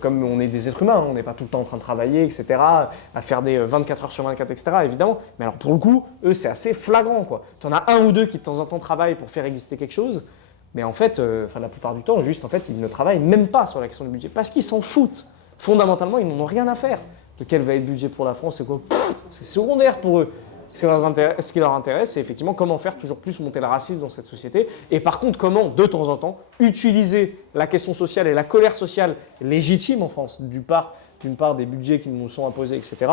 comme on est des êtres humains, on n'est pas tout le temps en train de travailler, etc., à faire des 24 heures sur 24, etc., évidemment. Mais alors, pour le coup, eux, c'est assez flagrant, quoi. Tu en as un ou deux qui, de temps en temps, travaillent pour faire exister quelque chose. Mais en fait, la plupart du temps, juste, en fait, ils ne travaillent même pas sur la question du budget. Parce qu'ils s'en foutent. Fondamentalement, ils n'en ont rien à faire. De quel va être le budget pour la France, c'est quoi? C'est secondaire pour eux. Ce qui leur intéresse, c'est effectivement comment faire toujours plus monter le racisme dans cette société. Et par contre, comment, de temps en temps, utiliser la question sociale et la colère sociale légitime en France, d'une part des budgets qui nous sont imposés, etc.,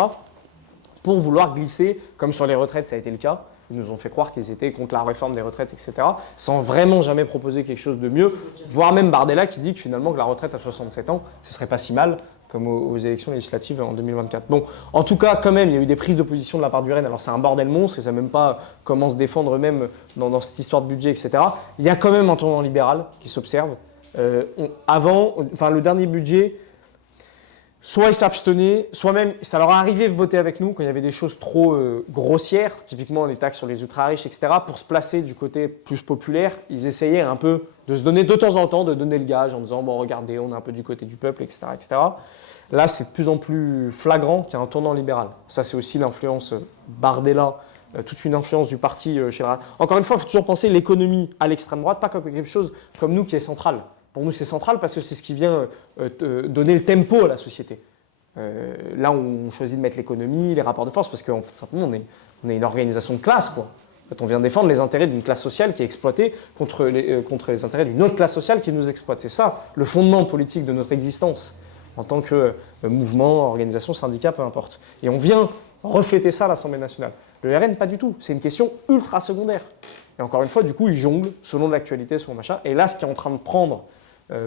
pour vouloir glisser, comme sur les retraites, ça a été le cas. Ils nous ont fait croire qu'ils étaient contre la réforme des retraites, etc., sans vraiment jamais proposer quelque chose de mieux, voire même Bardella qui dit que finalement que la retraite à 67 ans, ce serait pas si mal, comme aux élections législatives en 2024. Bon, en tout cas, quand même, il y a eu des prises d'opposition de la part du RN. Alors c'est un bordel monstre, ils ne savent même pas comment se défendre eux-mêmes dans cette histoire de budget, etc. Il y a quand même un tournant libéral qui s'observe. Le dernier budget, soit ils s'abstenaient, soit même ça leur est arrivé de voter avec nous quand il y avait des choses trop grossières, typiquement les taxes sur les ultra-riches, etc. Pour se placer du côté plus populaire, ils essayaient un peu de se donner de temps en temps, de donner le gage en disant « bon, regardez, on est un peu du côté du peuple, etc. etc. » Là, c'est de plus en plus flagrant qu'il y a un tournant libéral. Ça, c'est aussi l'influence Bardella, toute une influence du parti chez le... Encore une fois, il faut toujours penser l'économie à l'extrême droite, pas comme quelque chose comme nous qui est central. Pour nous, c'est central parce que c'est ce qui vient donner le tempo à la société. Là, on choisit de mettre l'économie, les rapports de force, parce que simplement, on est une organisation de classe, quoi. En fait, on vient défendre les intérêts d'une classe sociale qui est exploitée contre les intérêts d'une autre classe sociale qui nous exploite. C'est ça, le fondement politique de notre existence, en tant que mouvement, organisation, syndicat, peu importe. Et on vient, refléter ça à l'Assemblée nationale. Le RN, pas du tout. C'est une question ultra secondaire. Et encore une fois, du coup, ils jonglent selon l'actualité, selon machin. Et là, ce qui est en train de prendre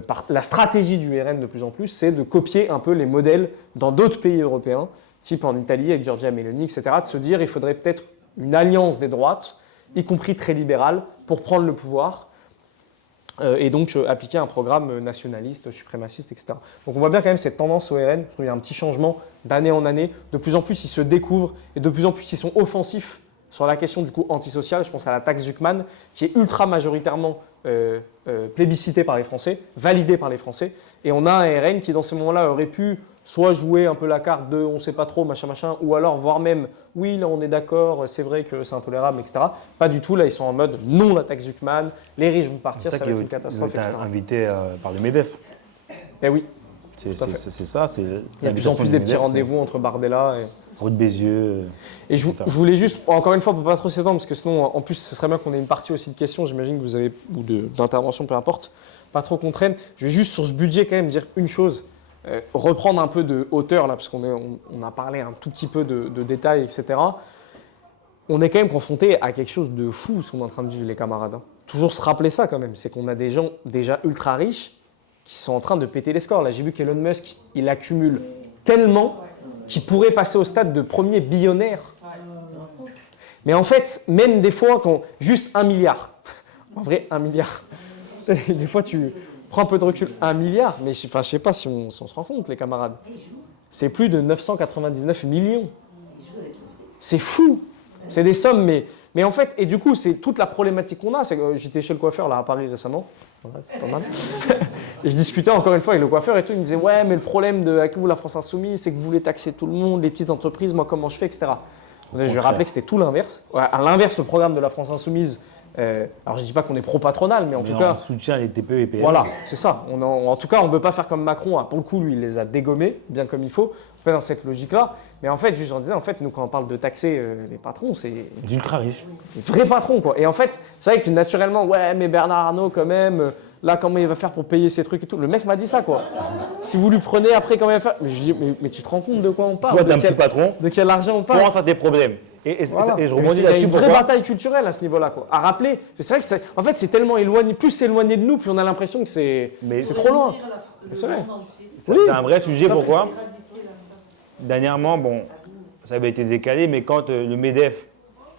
par la stratégie du RN de plus en plus, c'est de copier un peu les modèles dans d'autres pays européens, type en Italie avec Giorgia Meloni, etc., de se dire il faudrait peut-être une alliance des droites, y compris très libérale, pour prendre le pouvoir et donc appliquer un programme nationaliste, suprémaciste, etc. Donc on voit bien quand même cette tendance au RN, il y a un petit changement d'année en année, de plus en plus ils se découvrent et de plus en plus ils sont offensifs sur la question du coup antisociale. Je pense à la taxe Zuckman qui est ultra majoritairement plébiscitée par les Français, validée par les Français, et on a un RN qui dans ces moments-là aurait pu soit jouer un peu la carte de on ne sait pas trop, machin, machin, ou alors voire même oui, là on est d'accord, c'est vrai que c'est intolérable, etc. Pas du tout, là ils sont en mode non la taxe Zuckman, les riches vont partir, ça va être une catastrophe, etc. Invité par le MEDEF. Eh oui. C'est ça. Il y a de plus en plus des petits rendez-vous entre Bardella et Route Bézieux. Et je voulais juste, encore une fois, pour ne pas trop s'étendre, parce que sinon, en plus, ce serait bien qu'on ait une partie aussi de questions, j'imagine que vous avez, ou d'interventions, peu importe, pas trop qu'on traîne. Je vais juste sur ce budget quand même dire une chose, reprendre un peu de hauteur, là, parce qu'on a parlé un tout petit peu de détails, etc. On est quand même confronté à quelque chose de fou, ce qu'on est en train de vivre, les camarades. Hein. Toujours se rappeler ça quand même, c'est qu'on a des gens déjà ultra riches qui sont en train de péter les scores. Là, j'ai vu qu'Elon Musk, il accumule tellement qu'il pourrait passer au stade de premier billionnaire. Mais en fait, même des fois, quand juste 1 milliard, en vrai, 1 milliard, des fois tu prends un peu de recul, 1 milliard, mais je ne sais pas si on se rend compte, les camarades. C'est plus de 999 millions. C'est fou. C'est des sommes, mais en fait, et du coup, c'est toute la problématique qu'on a. C'est que j'étais chez le coiffeur là, à Paris récemment. Voilà, c'est pas mal. Et je discutais encore une fois avec le coiffeur et tout. Il me disait ouais, mais le problème avec vous, la France Insoumise, c'est que vous voulez taxer tout le monde, les petites entreprises, moi comment je fais, etc. Je lui ai rappelé que c'était tout l'inverse. Ouais, à l'inverse, le programme de la France Insoumise. Alors je ne dis pas qu'on est pro-patronal, mais en tout cas. On soutient les TPE et PME. Voilà, c'est ça. En tout cas, on ne veut pas faire comme Macron. Hein. Pour le coup, lui, il les a dégommés, bien comme il faut. Pas dans cette logique-là. Mais en fait, juste en disant, en fait, nous, quand on parle de taxer les patrons, c'est. Des ultra riches. Les vrais patrons, quoi. Et en fait, c'est vrai que naturellement, ouais, mais Bernard Arnault, quand même, là, comment il va faire pour payer ses trucs et tout. Le mec m'a dit ça, quoi. Si vous lui prenez après, comment il va faire. Mais je dis, mais tu te rends compte de quoi on parle? Toi, t'es un petit patron. De quel argent on parle? Pour rentrer à tes problèmes. Et je rebondis là-dessus. Il y a une vraie bataille culturelle à ce niveau-là, quoi. À rappeler. C'est vrai que en fait, c'est tellement éloigné. Plus c'est éloigné de nous, plus on a l'impression que c'est trop loin. C'est vrai. C'est un vrai sujet. Pourquoi? Dernièrement, bon, ça avait été décalé, mais quand le MEDEF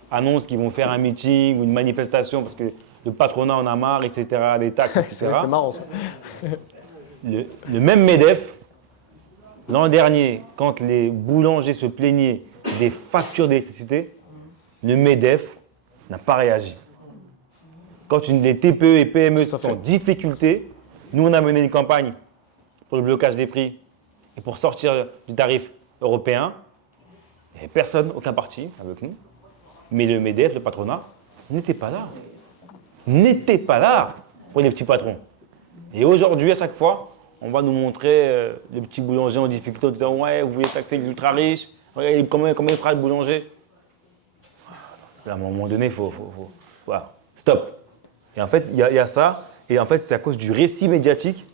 annonce qu'ils vont faire un meeting ou une manifestation parce que le patronat en a marre, etc., des taxes, etc. C'était marrant, ça. Le même MEDEF, l'an dernier, quand les boulangers se plaignaient des factures d'électricité, le MEDEF n'a pas réagi. Quand les TPE et PME sont en difficulté, nous, on a mené une campagne pour le blocage des prix et pour sortir du tarif européen. Il n'y avait personne, aucun parti avec nous. Mais le MEDEF, le patronat, n'était pas là. N'était pas là pour les petits patrons. Et aujourd'hui, à chaque fois, on va nous montrer les petits boulangers en difficulté en disant « Ouais, vous voulez taxer les ultra riches, comment il fera le boulanger ?» À un moment donné, il faut voilà, stop. Et en fait, il y a ça. Et en fait, c'est à cause du récit médiatique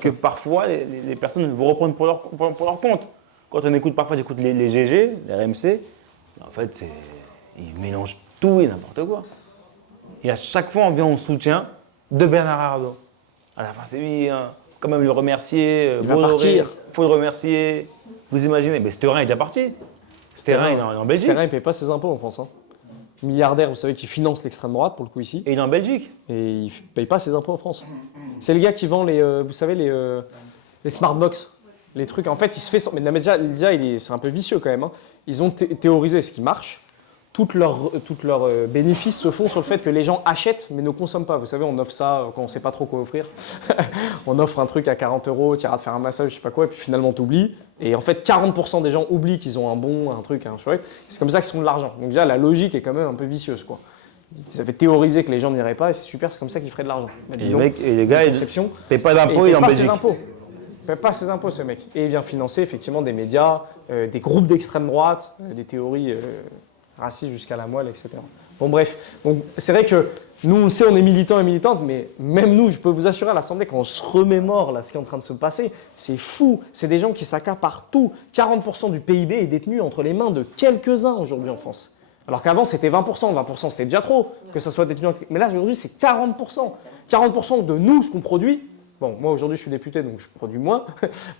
que parfois, les personnes vont reprendre pour leur compte. Quand on écoute, parfois j'écoute les GG, les RMC, en fait, ils mélangent tout et n'importe quoi. Et à chaque fois, on vient en soutien de Bernard Arnault. À la fin, c'est lui, hein, quand même le remercier. Il va partir. Il faut le remercier. Vous imaginez, mais Sterin est déjà parti. Sterin, il est en Belgique. Sterin, il ne paye pas ses impôts en France. Hein. Milliardaire, vous savez, qui finance l'extrême droite, pour le coup, ici. Et il est en Belgique. Et il ne paye pas ses impôts en France. C'est le gars qui vend vous savez, les smartbox. Les trucs, en fait, il se fait. Mais déjà c'est un peu vicieux quand même. Hein. Ils ont théorisé ce qui marche. Toutes leurs bénéfices se font sur le fait que les gens achètent mais ne consomment pas. Vous savez, on offre ça quand on ne sait pas trop quoi offrir. On offre un truc à 40 €, tu iras te faire un massage, je ne sais pas quoi, et puis finalement tu oublies. Et en fait, 40% des gens oublient qu'ils ont un bon, un truc, un chouette. C'est comme ça qu'ils font de l'argent. Donc déjà, la logique est quand même un peu vicieuse, quoi. Ils avaient théorisé que les gens n'iraient pas et c'est super, c'est comme ça qu'ils feraient de l'argent. Et les gars, ils ne paient pas d'impôts, il est en Belgique. Il ne paie pas ses impôts, ce mec. Et il vient financer effectivement des médias, des groupes d'extrême droite, des théories racistes jusqu'à la moelle, etc. Bon bref, donc c'est vrai que nous on le sait, on est militants et militantes, mais même nous, je peux vous assurer à l'Assemblée, quand on se remémore là, ce qui est en train de se passer, c'est fou. C'est des gens qui s'accaparent tout. 40% du PIB est détenu entre les mains de quelques-uns aujourd'hui en France. Alors qu'avant c'était 20%, 20% c'était déjà trop que ça soit détenu. Mais là aujourd'hui c'est 40%. 40% de nous, ce qu'on produit. Bon, moi aujourd'hui je suis député donc je produis moins.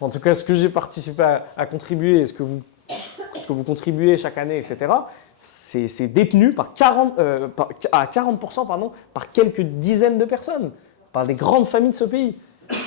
En tout cas, ce que j'ai participé à contribuer et ce que vous contribuez chaque année, etc., c'est détenu à 40% par quelques dizaines de personnes, par les grandes familles de ce pays.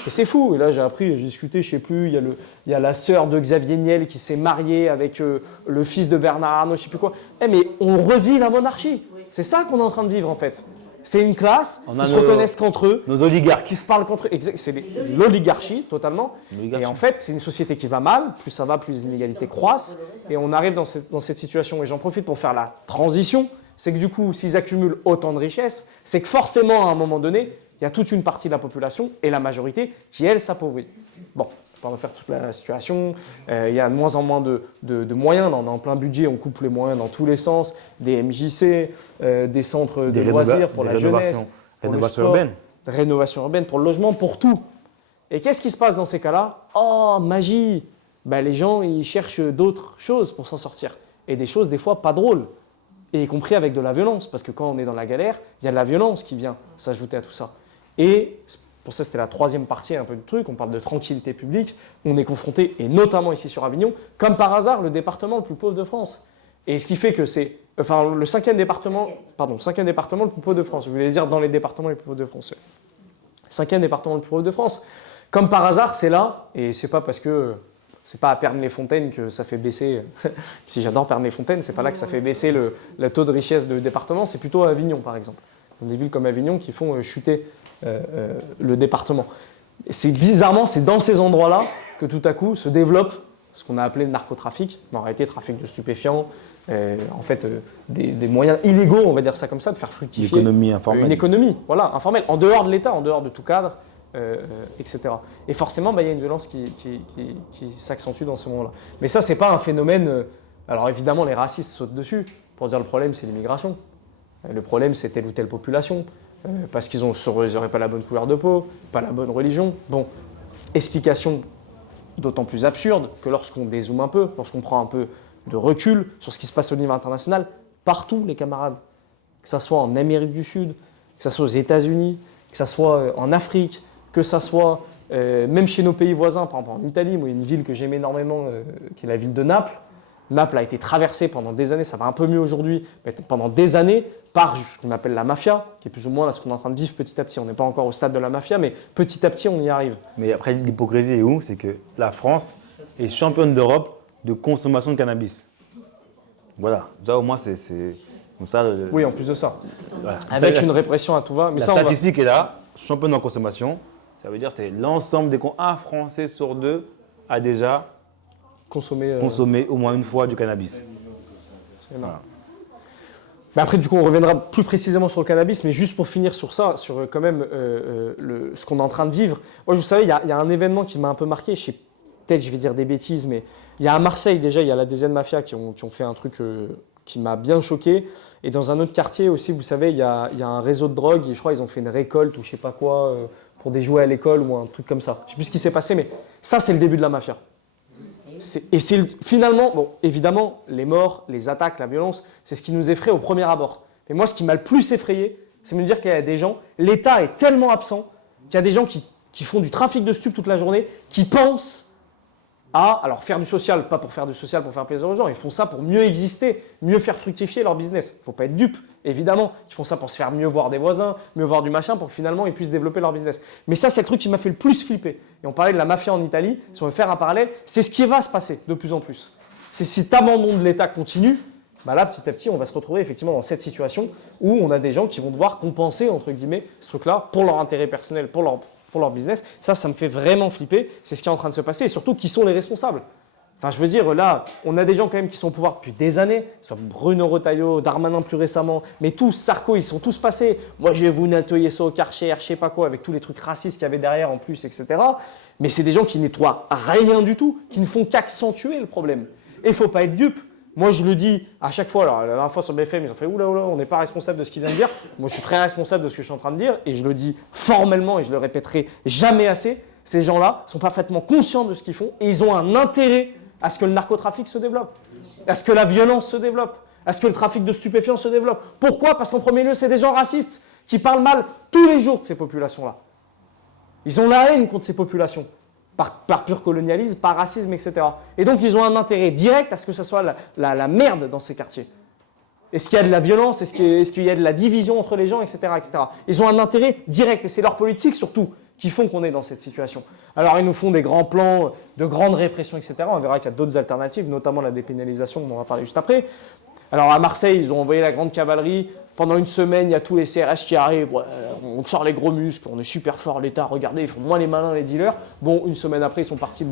Et c'est fou. Et là, j'ai discuté, je ne sais plus, il y a la sœur de Xavier Niel qui s'est mariée avec le fils de Bernard Arnault, je ne sais plus quoi. Mais on revit la monarchie. C'est ça qu'on est en train de vivre en fait. C'est une classe qui se reconnaissent qu'entre eux, nos oligarques, qui se parlent qu'entre eux. C'est l'oligarchie totalement. Et en fait, c'est une société qui va mal. Plus ça va, plus les inégalités croissent. Et on arrive dans cette situation. Et j'en profite pour faire la transition. C'est que du coup, s'ils accumulent autant de richesses, c'est que forcément, à un moment donné, il y a toute une partie de la population et la majorité qui, elle, s'appauvrit. Bon, on va faire toute la situation. Il y a de moins en moins de moyens. On est en plein budget, on coupe les moyens dans tous les sens. Des MJC, des centres de loisirs pour la jeunesse, rénovation urbaine. Rénovation urbaine pour le logement, pour tout. Et qu'est-ce qui se passe dans ces cas-là? Oh, magie! Les gens, ils cherchent d'autres choses pour s'en sortir. Et des choses, des fois, pas drôles. Et y compris avec de la violence. Parce que quand on est dans la galère, il y a de la violence qui vient s'ajouter à tout ça. Et pour ça, c'était la troisième partie un peu du truc. On parle de tranquillité publique. On est confronté, et notamment ici sur Avignon, comme par hasard, le département le plus pauvre de France. Et ce qui fait que c'est le cinquième département le plus pauvre de France. Je voulais dire dans les départements les plus pauvres de France. Cinquième département le plus pauvre de France. Comme par hasard, c'est là, et c'est pas parce que c'est pas à Pernes-les-Fontaines que ça fait baisser. Si j'adore Pernes-les-Fontaines, c'est pas là que ça fait baisser le taux de richesse de département. C'est plutôt à Avignon, par exemple. Dans des villes comme Avignon qui font chuter le département. C'est bizarrement, c'est dans ces endroits-là que tout à coup se développe ce qu'on a appelé le narcotrafic, mais en réalité trafic de stupéfiants, des moyens illégaux, on va dire ça comme ça, de faire fructifier l'économie informelle. Une économie, voilà, informelle, en dehors de l'État, en dehors de tout cadre, etc. Et forcément, il y a une violence qui s'accentue dans ces moments-là. Mais ça, c'est pas un phénomène. Alors évidemment, les racistes sautent dessus pour dire le problème, c'est l'immigration. Le problème, c'est telle ou telle population. Parce qu'ils n'auraient pas la bonne couleur de peau, pas la bonne religion. Bon, explication d'autant plus absurde que lorsqu'on dézoome un peu, lorsqu'on prend un peu de recul sur ce qui se passe au niveau international, partout les camarades, que ce soit en Amérique du Sud, que ce soit aux États-Unis, que ce soit en Afrique, que ce soit même chez nos pays voisins, par exemple en Italie, moi il y a une ville que j'aime énormément, qui est la ville de Naples. Naples a été traversée pendant des années, ça va un peu mieux aujourd'hui, mais pendant des années, par ce qu'on appelle la mafia, qui est plus ou moins là, ce qu'on est en train de vivre petit à petit. On n'est pas encore au stade de la mafia, mais petit à petit, on y arrive. Mais après, l'hypocrisie est où? C'est que la France est championne d'Europe de consommation de cannabis. Voilà, déjà au moins c'est comme ça. Oui, en plus de ça. Voilà. Avec une répression à tout va. Mais la statistique est là, championne en consommation. Ça veut dire que c'est l'ensemble des un Français sur deux a déjà consommé au moins une fois du cannabis. C'est énorme. Voilà. Mais après, du coup, on reviendra plus précisément sur le cannabis, mais juste pour finir sur ça, sur quand même ce qu'on est en train de vivre. Moi, vous savez, il y a un événement qui m'a un peu marqué. Peut-être je vais dire des bêtises, mais il y a à Marseille déjà, il y a la DZ Mafia qui ont fait un truc qui m'a bien choqué. Et dans un autre quartier aussi, vous savez, il y a un réseau de drogue. Et je crois qu'ils ont fait une récolte ou je sais pas quoi pour des jouets à l'école ou un truc comme ça. Je sais plus ce qui s'est passé, mais ça, c'est le début de la mafia. Et c'est finalement, bon, évidemment, les morts, les attaques, la violence, c'est ce qui nous effraie au premier abord. Mais moi, ce qui m'a le plus effrayé, c'est de me dire qu'il y a des gens, l'État est tellement absent qu'il y a des gens qui font du trafic de stupes toute la journée, qui pensent alors faire du social, pas pour faire du social, pour faire plaisir aux gens, ils font ça pour mieux exister, mieux faire fructifier leur business. Il ne faut pas être dupe, évidemment. Ils font ça pour se faire mieux voir des voisins, mieux voir du machin, pour que finalement ils puissent développer leur business. Mais ça, c'est le truc qui m'a fait le plus flipper. Et on parlait de la mafia en Italie, si on veut faire un parallèle, c'est ce qui va se passer de plus en plus. C'est si cet abandon de l'État continue, là, petit à petit, on va se retrouver effectivement dans cette situation où on a des gens qui vont devoir compenser, entre guillemets, ce truc-là pour leur intérêt personnel, pour leur business. Ça me fait vraiment flipper. C'est ce qui est en train de se passer et surtout, qui sont les responsables? Enfin, je veux dire, là, on a des gens quand même qui sont au pouvoir depuis des années, soit Bruno Retailleau, Darmanin plus récemment, mais tous, Sarko, ils sont tous passés. Moi, je vais vous nettoyer ça au Karcher, je sais pas quoi, avec tous les trucs racistes qu'il y avait derrière en plus, etc. Mais c'est des gens qui nettoient rien du tout, qui ne font qu'accentuer le problème. Et il ne faut pas être dupe. Moi, je le dis à chaque fois. Alors, la dernière fois sur BFM, ils ont fait oula, oula, on n'est pas responsable de ce qu'il vient de dire. Moi, je suis très responsable de ce que je suis en train de dire et je le dis formellement et je le répéterai jamais assez. Ces gens-là sont parfaitement conscients de ce qu'ils font et ils ont un intérêt à ce que le narcotrafic se développe, à ce que la violence se développe, à ce que le trafic de stupéfiants se développe. Pourquoi? Parce qu'en premier lieu, c'est des gens racistes qui parlent mal tous les jours de ces populations-là. Ils ont la haine contre ces populations, par pur colonialisme, par racisme, etc. Et donc, ils ont un intérêt direct à ce que ce soit la merde dans ces quartiers. Est-ce qu'il y a de la violence? Est-ce qu'il y a de la division entre les gens, etc., etc. Ils ont un intérêt direct, et c'est leur politique surtout qui font qu'on est dans cette situation. Alors, ils nous font des grands plans de grande répression, etc. On verra qu'il y a d'autres alternatives, notamment la dépénalisation, dont on va parler juste après. Alors, à Marseille, ils ont envoyé la grande cavalerie. Pendant une semaine, il y a tous les CRS qui arrivent. Ouais, on sort les gros muscles, on est super fort, l'État, regardez, ils font moins les malins, les dealers. Bon, une semaine après, ils sont partis,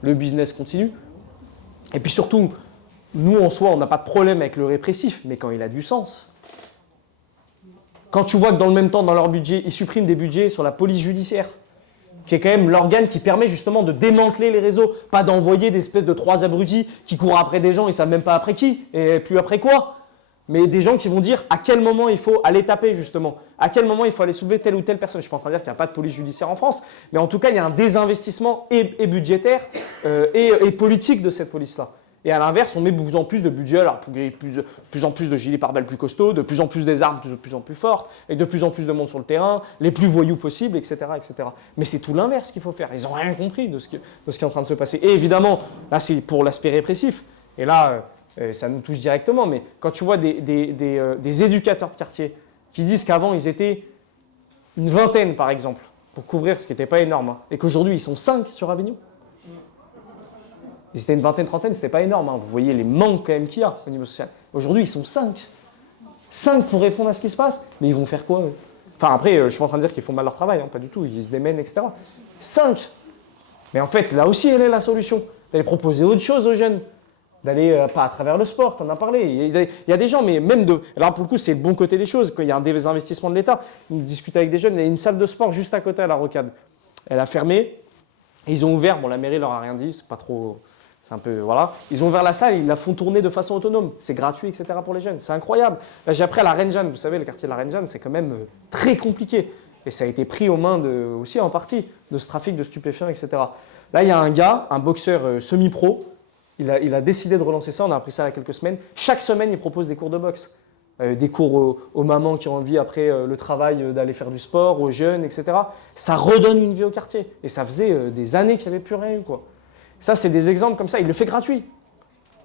le business continue. Et puis surtout, nous, en soi, on n'a pas de problème avec le répressif, mais quand il a du sens. Quand tu vois que dans le même temps, dans leur budget, ils suppriment des budgets sur la police judiciaire, qui est quand même l'organe qui permet justement de démanteler les réseaux, pas d'envoyer des espèces de 3 abrutis qui courent après des gens, ils ne savent même pas après qui, et plus après quoi. Mais des gens qui vont dire à quel moment il faut aller taper justement, à quel moment il faut aller soulever telle ou telle personne. Je ne suis pas en train de dire qu'il n'y a pas de police judiciaire en France, mais en tout cas, il y a un désinvestissement et budgétaire et politique de cette police-là. Et à l'inverse, on met de plus en plus de budget, alors plus en plus de gilets pare-balles plus costauds, de plus en plus des armes de plus en plus fortes, et de plus en plus de monde sur le terrain, les plus voyous possibles, etc. etc. Mais c'est tout l'inverse qu'il faut faire. Ils n'ont rien compris de ce qui est en train de se passer. Et évidemment, là, c'est pour l'aspect répressif. Et là, ça nous touche directement. Mais quand tu vois des éducateurs de quartier qui disent qu'avant, ils étaient une vingtaine, par exemple, pour couvrir ce qui n'était pas énorme, hein, et qu'aujourd'hui, ils sont 5 sur Avignon. Ils étaient une vingtaine, trentaine, c'était pas énorme. Hein. Vous voyez les manques quand même qu'il y a au niveau social. Aujourd'hui, ils sont 5. 5 pour répondre à ce qui se passe. Mais ils vont faire quoi eux? Enfin, après, je ne suis pas en train de dire qu'ils font mal leur travail, hein, pas du tout. Ils se démènent, etc. 5. Mais en fait, là aussi, elle est la solution. D'aller proposer autre chose aux jeunes. D'aller, pas à travers le sport, tu en as parlé. Il y a des gens, mais même de. Alors, pour le coup, c'est le bon côté des choses. Quand il y a un désinvestissement de l'État, on discute avec des jeunes. Il y a une salle de sport juste à côté à la Rocade. Elle a fermé. Et ils ont ouvert. Bon, la mairie leur a rien dit. C'est pas trop. C'est un peu, voilà. Ils ont ouvert la salle, ils la font tourner de façon autonome. C'est gratuit, etc. pour les jeunes. C'est incroyable. Là, j'ai appris à la Reine Jeanne. Vous savez, le quartier de la Reine Jeanne, c'est quand même très compliqué. Et ça a été pris aux mains aussi en partie de ce trafic de stupéfiants, etc. Là, il y a un gars, un boxeur semi-pro. Il a décidé de relancer ça. On a appris ça il y a quelques semaines. Chaque semaine, il propose des cours de boxe. Des cours aux mamans qui ont envie, après le travail, d'aller faire du sport, aux jeunes, etc. Ça redonne une vie au quartier. Et ça faisait des années qu'il n'y avait plus rien eu, quoi. Ça, c'est des exemples comme ça. Il le fait gratuit.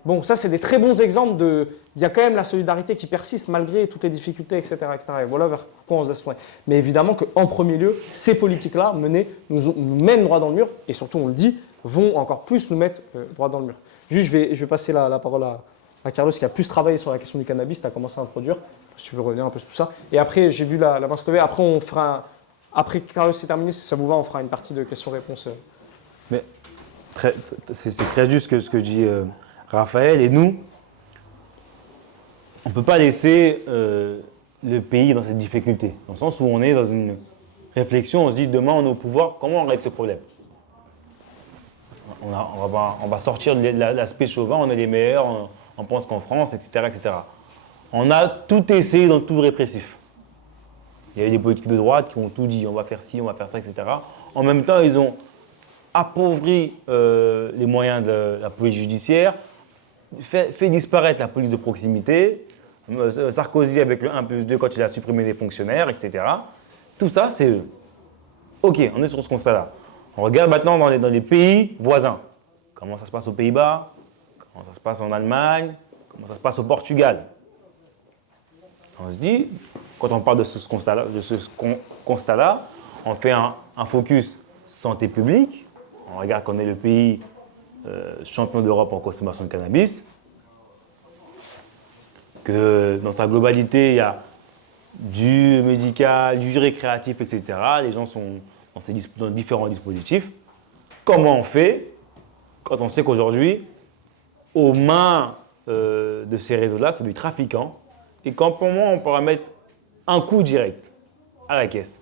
Bon, ça, c'est des très bons exemples de… Il y a quand même la solidarité qui persiste malgré toutes les difficultés, etc. etc. Et voilà vers quoi on se tourner. Mais évidemment qu'en premier lieu, ces politiques-là nous mènent droit dans le mur et surtout, on le dit, vont encore plus nous mettre droit dans le mur. Juste, je vais passer la parole à Carlos qui a plus travaillé sur la question du cannabis. Tu as commencé à introduire. Si tu veux revenir un peu sur tout ça. Et après, j'ai vu la main se lever. Après, après Carlos est terminé, si ça vous va, on fera une partie de questions-réponses. Mais c'est très juste ce que dit Raphaël. Et nous, on ne peut pas laisser le pays dans cette difficulté. Dans le sens où on est dans une réflexion, on se dit demain on est au pouvoir, comment on règle ce problème? On va sortir de l'aspect chauvin, on est les meilleurs, on pense qu'en France, etc., etc. On a tout essayé dans tout le répressif. Il y avait des politiques de droite qui ont tout dit, on va faire ci, on va faire ça, etc. En même temps, ils ont appauvri les moyens de la police judiciaire, fait disparaître la police de proximité, Sarkozy avec le 1+2 quand il a supprimé des fonctionnaires, etc. Tout ça, c'est eux. Ok, on est sur ce constat-là. On regarde maintenant dans les pays voisins. Comment ça se passe aux Pays-Bas, comment ça se passe en Allemagne, comment ça se passe au Portugal. On se dit, quand on parle de ce constat-là, on fait un focus santé publique. On regarde qu'on est le pays champion d'Europe en consommation de cannabis, que dans sa globalité, il y a du médical, du récréatif, etc. Les gens sont dans différents dispositifs. Comment on fait quand on sait qu'aujourd'hui, aux mains de ces réseaux-là, c'est du trafiquant, et qu'en pour moi, on pourra mettre un coût direct à la caisse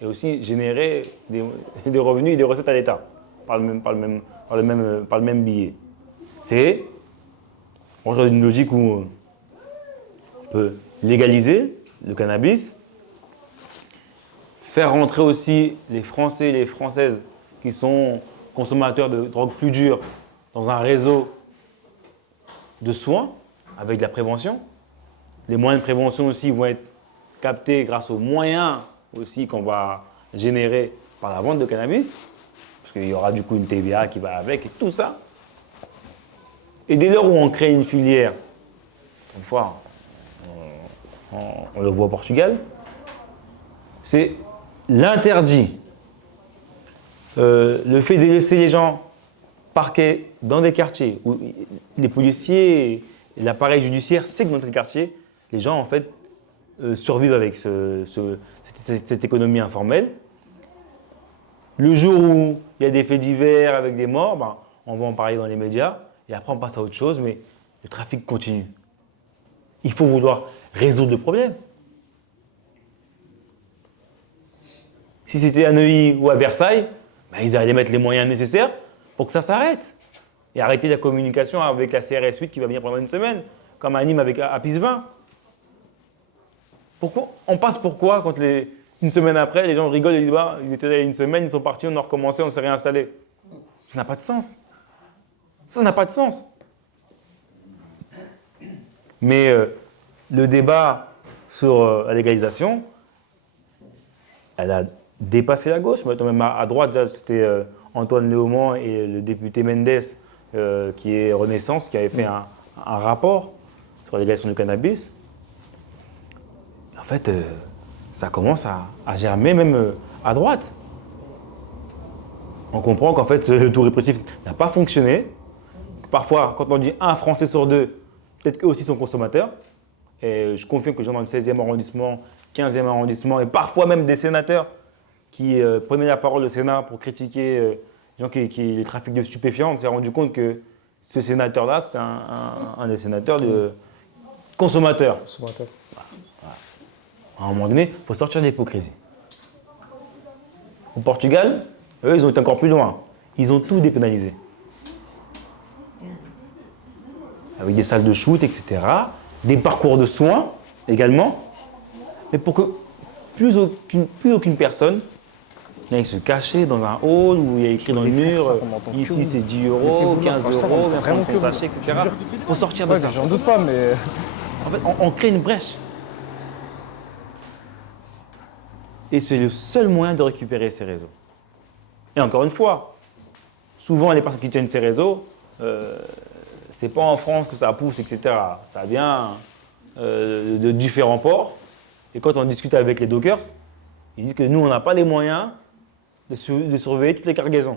et aussi générer des revenus et des recettes à l'État par le même billet. C'est on rentre dans une logique où on peut légaliser le cannabis, faire rentrer aussi les Français et les Françaises qui sont consommateurs de drogues plus dures dans un réseau de soins avec de la prévention. Les moyens de prévention aussi vont être captés grâce aux moyens aussi qu'on va générer par la vente de cannabis, parce qu'il y aura du coup une TVA qui va avec et tout ça. Et dès lors où on crée une filière, une fois, on le voit au Portugal, c'est l'interdit. Le fait de laisser les gens parqués dans des quartiers où les policiers et l'appareil judiciaire sait que dans tel quartier, les gens en fait survivent avec cette économie informelle. Le jour où il y a des faits divers avec des morts, ben, on va en parler dans les médias et après on passe à autre chose, mais le trafic continue. Il faut vouloir résoudre le problème. Si c'était à Neuilly ou à Versailles, ben, ils allaient mettre les moyens nécessaires pour que ça s'arrête. Et arrêter la communication avec la CRS 8 qui va venir pendant une semaine, comme à Nîmes avec Apis 20. Pourquoi on passe pourquoi quand une semaine après, les gens rigolent et disent bah, ils étaient là une semaine, ils sont partis, on a recommencé, on s'est réinstallé. Ça n'a pas de sens. Ça n'a pas de sens. Mais le débat sur la légalisation, elle a dépassé la gauche. Même à droite, c'était Antoine Léaumont et le député Mendes, qui est Renaissance, qui avait fait un rapport sur la légalisation du cannabis. En fait, ça commence à germer même à droite. On comprend qu'en fait, le tout répressif n'a pas fonctionné. Parfois, quand on dit un Français sur deux, peut-être qu'eux aussi sont consommateurs. Et je confirme que les gens dans le 16e arrondissement, 15e arrondissement, et parfois même des sénateurs qui prenaient la parole au Sénat pour critiquer les gens qui les trafics de stupéfiants, on s'est rendu compte que ce sénateur-là, c'était un des sénateurs de consommateurs. À un moment donné, il faut sortir de l'hypocrisie. Au Portugal, eux, ils ont été encore plus loin. Ils ont tout dépénalisé. Avec des salles de shoot, etc. Des parcours de soins également. Mais pour que plus aucune personne n'aille se cacher dans un hall où il y a écrit dans le mur ici c'est 10 euros, 15 euros, vraiment que sachet, etc. Il faut sortir de ça. J'en doute pas, mais. En fait, on crée une brèche. Et c'est le seul moyen de récupérer ces réseaux. Et encore une fois, souvent les personnes qui tiennent ces réseaux, c'est pas en France que ça pousse, etc. Ça vient de différents ports. Et quand on discute avec les dockers, ils disent que nous, on n'a pas les moyens de surveiller toutes les cargaisons.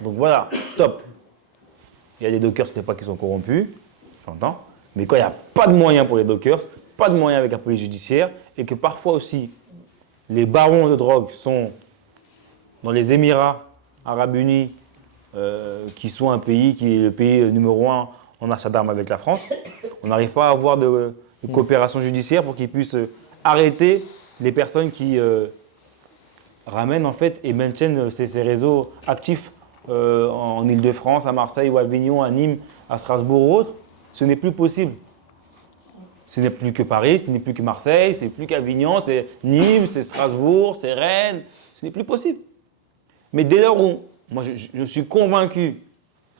Donc voilà, stop. Il y a des dockers, ce n'est pas qu'ils sont corrompus, j'entends. Mais quand il n'y a pas de moyens pour les dockers, pas de moyens avec la police judiciaire, et que parfois aussi, les barons de drogue sont dans les Émirats Arabes Unis, qui sont un pays qui est le pays numéro 1 en achat d'armes avec la France, on n'arrive pas à avoir de coopération judiciaire pour qu'ils puissent arrêter les personnes qui ramènent en fait et maintiennent ces réseaux actifs en Île-de-France, à Marseille ou à Avignon, à Nîmes, à Strasbourg ou autre. Ce n'est plus possible. Ce n'est plus que Paris, ce n'est plus que Marseille, ce n'est plus qu'Avignon, c'est Nîmes, c'est Strasbourg, c'est Rennes. Ce n'est plus possible. Mais dès lors où, moi je suis convaincu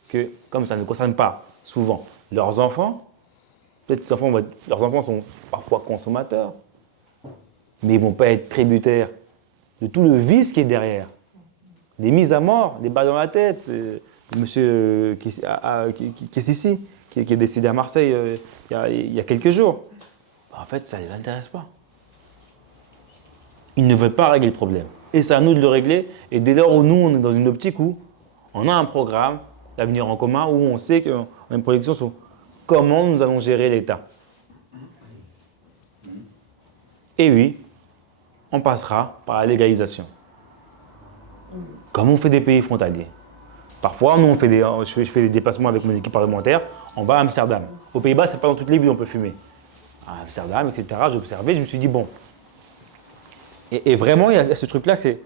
que, comme ça ne concerne pas souvent leurs enfants, peut-être que leurs enfants sont parfois consommateurs, mais ils ne vont pas être tributaires de tout le vice qui est derrière. Des mises à mort, des balles dans la tête. Le monsieur qui est ici, qui est décédé à Marseille il y a quelques jours. En fait, ça ne les intéresse pas. Ils ne veulent pas régler le problème. Et c'est à nous de le régler. Et dès lors où nous, on est dans une optique où on a un programme, l'avenir en commun, où on sait qu'on a une projection sur comment nous allons gérer l'État. Et oui, on passera par la légalisation. Comme on fait des pays frontaliers. Parfois, nous, je fais des déplacements avec mon équipe parlementaire. On va à Amsterdam. Aux Pays-Bas, ce n'est pas dans toutes les villes où on peut fumer. À Amsterdam, etc., j'ai observé, je me suis dit, bon. Et vraiment, il y a ce truc-là, c'est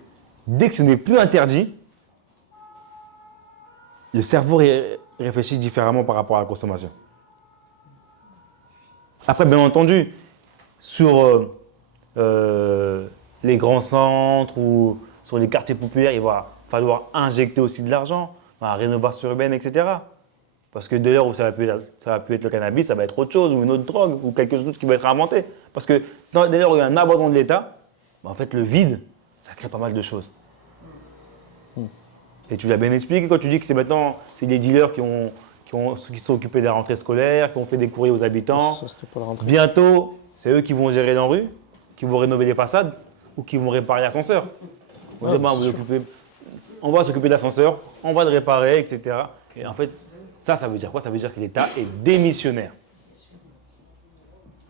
dès que ce n'est plus interdit, le cerveau réfléchit différemment par rapport à la consommation. Après, bien entendu, sur les grands centres ou sur les quartiers populaires, il va falloir injecter aussi de l'argent dans la rénovation urbaine, etc. Parce que dès lors où ça va plus être le cannabis, ça va être autre chose, ou une autre drogue, ou quelque chose d'autre qui va être inventé. Parce que dès lors où il y a un abandon de l'État, bah, en fait, le vide, ça crée pas mal de choses. Et tu l'as bien expliqué quand tu dis que c'est maintenant, c'est les dealers qui sont occupés de la rentrée scolaire, qui ont fait des courriers aux habitants. Ça, c'était pour la rentrée. Bientôt, c'est eux qui vont gérer la rue, qui vont rénover les façades ou qui vont réparer l'ascenseur. On va s'occuper de l'ascenseur, on va le réparer, etc. Et en fait, ça veut dire quoi? Ça veut dire que l'État est démissionnaire.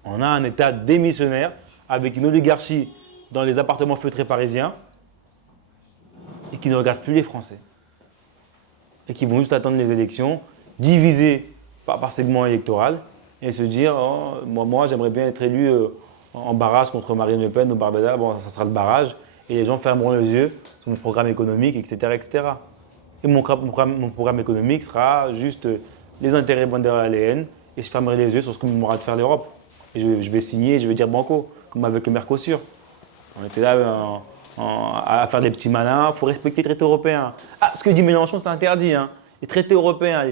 On a un État démissionnaire avec une oligarchie dans les appartements feutrés parisiens et qui ne regarde plus les Français. Et qui vont juste attendre les élections, divisées par segment électoral et se dire oh, moi j'aimerais bien être élu en barrage contre Marine Le Pen au Barbada, bon ça sera le barrage et les gens fermeront les yeux sur mon programme économique, etc. etc. Et mon programme économique sera juste les intérêts von der Leyen et je fermerai les yeux sur ce que m'aura de faire l'Europe. Et je vais signer, je vais dire banco, comme avec le Mercosur. On était là à faire des petits malins, il faut respecter les traités européens. Ah, ce que dit Mélenchon, c'est interdit. Hein. Les traités européens.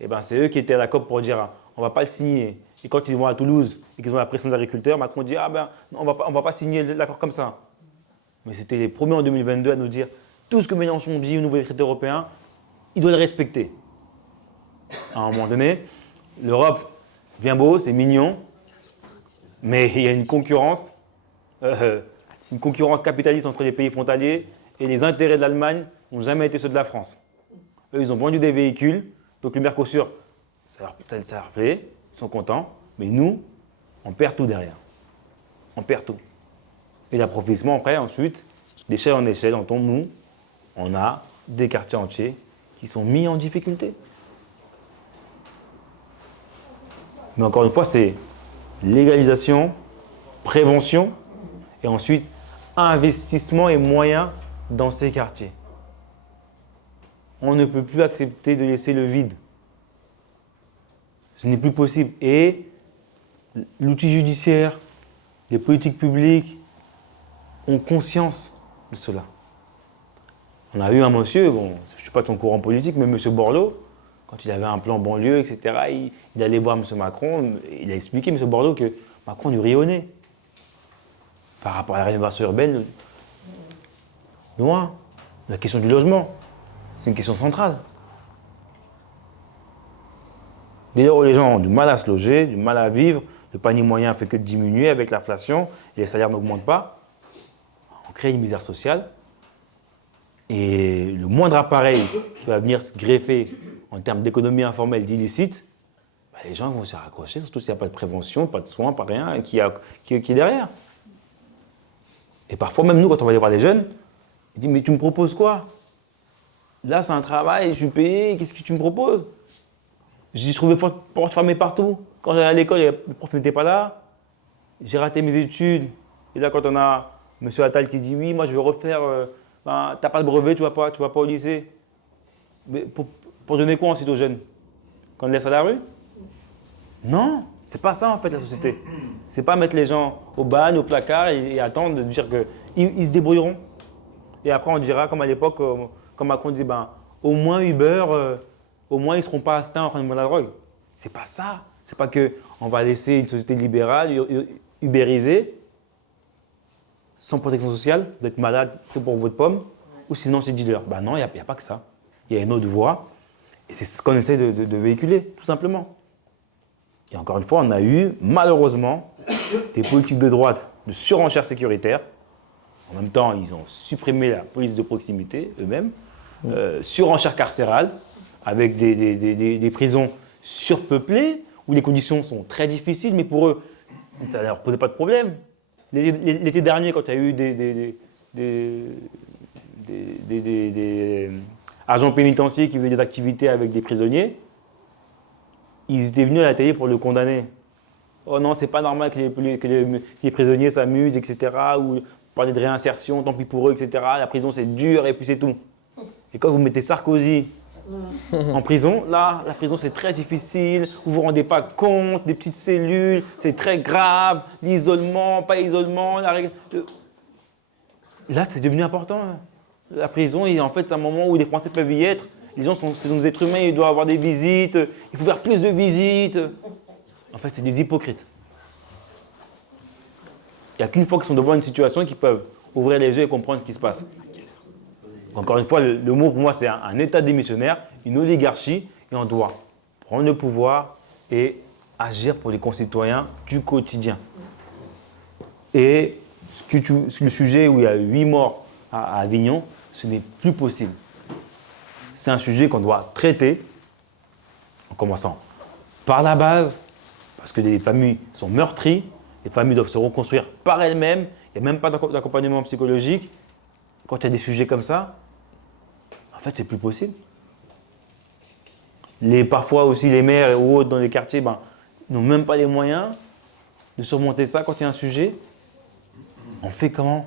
Eh ben, c'est eux qui étaient à la COP pour dire on ne va pas le signer. Et quand ils vont à Toulouse et qu'ils ont la pression des agriculteurs, Macron dit ah ben, on va pas signer l'accord comme ça. Mais c'était les premiers en 2022 à nous dire tout ce que Mélenchon dit au niveau des traités européens, il doit le respecter. À un moment donné, l'Europe, c'est bien beau, c'est mignon, mais il y a une concurrence capitaliste entre les pays frontaliers et les intérêts de l'Allemagne n'ont jamais été ceux de la France. Eux, ils ont vendu des véhicules, donc le Mercosur, ça leur plaît, ils sont contents, mais nous, on perd tout derrière. On perd tout. Et l'approfondissement, après, ensuite, d'échelle en échelle, on a des quartiers entiers qui sont mis en difficulté. Mais encore une fois, c'est légalisation, prévention, et ensuite investissement et moyens dans ces quartiers. On ne peut plus accepter de laisser le vide. Ce n'est plus possible. Et l'outil judiciaire, les politiques publiques ont conscience de cela. On a eu un monsieur, bon, je ne suis pas de son courant politique, mais M. Borloo, quand il avait un plan banlieue, etc., il allait voir M. Macron, il a expliqué, M. Borloo, que Macron lui riait au nez. Par rapport à la rénovation urbaine, loin. La question du logement, c'est une question centrale. Dès lors où les gens ont du mal à se loger, du mal à vivre, le panier moyen ne fait que diminuer avec l'inflation et les salaires n'augmentent pas, on crée une misère sociale. Et le moindre appareil qui va venir se greffer en termes d'économie informelle, d'illicite, bah les gens vont se raccrocher, surtout s'il n'y a pas de prévention, pas de soins, pas rien, qui est derrière. Et parfois, même nous, quand on va aller voir les jeunes, ils disent « Mais tu me proposes quoi? Là, c'est un travail, je suis payé, qu'est-ce que tu me proposes ?» J'ai trouvé porte fermée partout. Quand j'allais à l'école, le prof n'était pas là. J'ai raté mes études. Et là, quand on a M. Attal qui dit « Oui, moi, je veux refaire… t'as pas de brevet, tu vas pas au lycée. » Mais pour donner quoi ensuite aux jeunes? Qu'on les laisse à la rue? Non, c'est pas ça en fait la société. C'est pas mettre les gens au bagne, au placard et attendre de dire qu'ils se débrouilleront. Et après on dira comme à l'époque, comme Macron disait, au moins Uber, au moins ils seront pas astreints en train de vendre la drogue. C'est pas ça. C'est pas qu'on va laisser une société libérale, ubérisée, sans protection sociale, d'être malade, c'est pour votre pomme, ou sinon c'est dealer. Non, il n'y a pas que ça. Il y a une autre voie, et c'est ce qu'on essaie de véhiculer, tout simplement. Et encore une fois, on a eu, malheureusement, des politiques de droite de surenchère sécuritaire. En même temps, ils ont supprimé la police de proximité, eux-mêmes. Surenchère carcérale, avec des prisons surpeuplées, où les conditions sont très difficiles, mais pour eux, ça ne leur posait pas de problème. L'été dernier, quand il y a eu des agents pénitentiaires qui faisaient des activités avec des prisonniers, ils étaient venus à la télé pour le condamner. Oh non, c'est pas normal que les prisonniers s'amusent, etc. Ou parler de réinsertion, tant pis pour eux, etc. La prison c'est dur et puis c'est tout. Et quand vous mettez Sarkozy En prison, là, la prison c'est très difficile, vous ne vous rendez pas compte, des petites cellules, c'est très grave, l'isolement, pas isolement, Là, c'est devenu important. La prison, en fait, c'est un moment où les Français peuvent y être. Les gens sont des êtres humains, ils doivent avoir des visites, il faut faire plus de visites. En fait, c'est des hypocrites. Il n'y a qu'une fois qu'ils sont devant une situation qu'ils peuvent ouvrir les yeux et comprendre ce qui se passe. Encore une fois, le mot pour moi, c'est un État démissionnaire, une oligarchie, et on doit prendre le pouvoir et agir pour les concitoyens du quotidien. Et le sujet où il y a 8 morts à Avignon, ce n'est plus possible. C'est un sujet qu'on doit traiter, en commençant par la base, parce que les familles sont meurtries, les familles doivent se reconstruire par elles-mêmes, il n'y a même pas d'accompagnement psychologique. Quand il y a des sujets comme ça, en fait, c'est plus possible. Parfois aussi, les maires ou autres dans les quartiers n'ont même pas les moyens de surmonter ça quand il y a un sujet. On fait comment?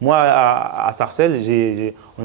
Moi, à Sarcelles,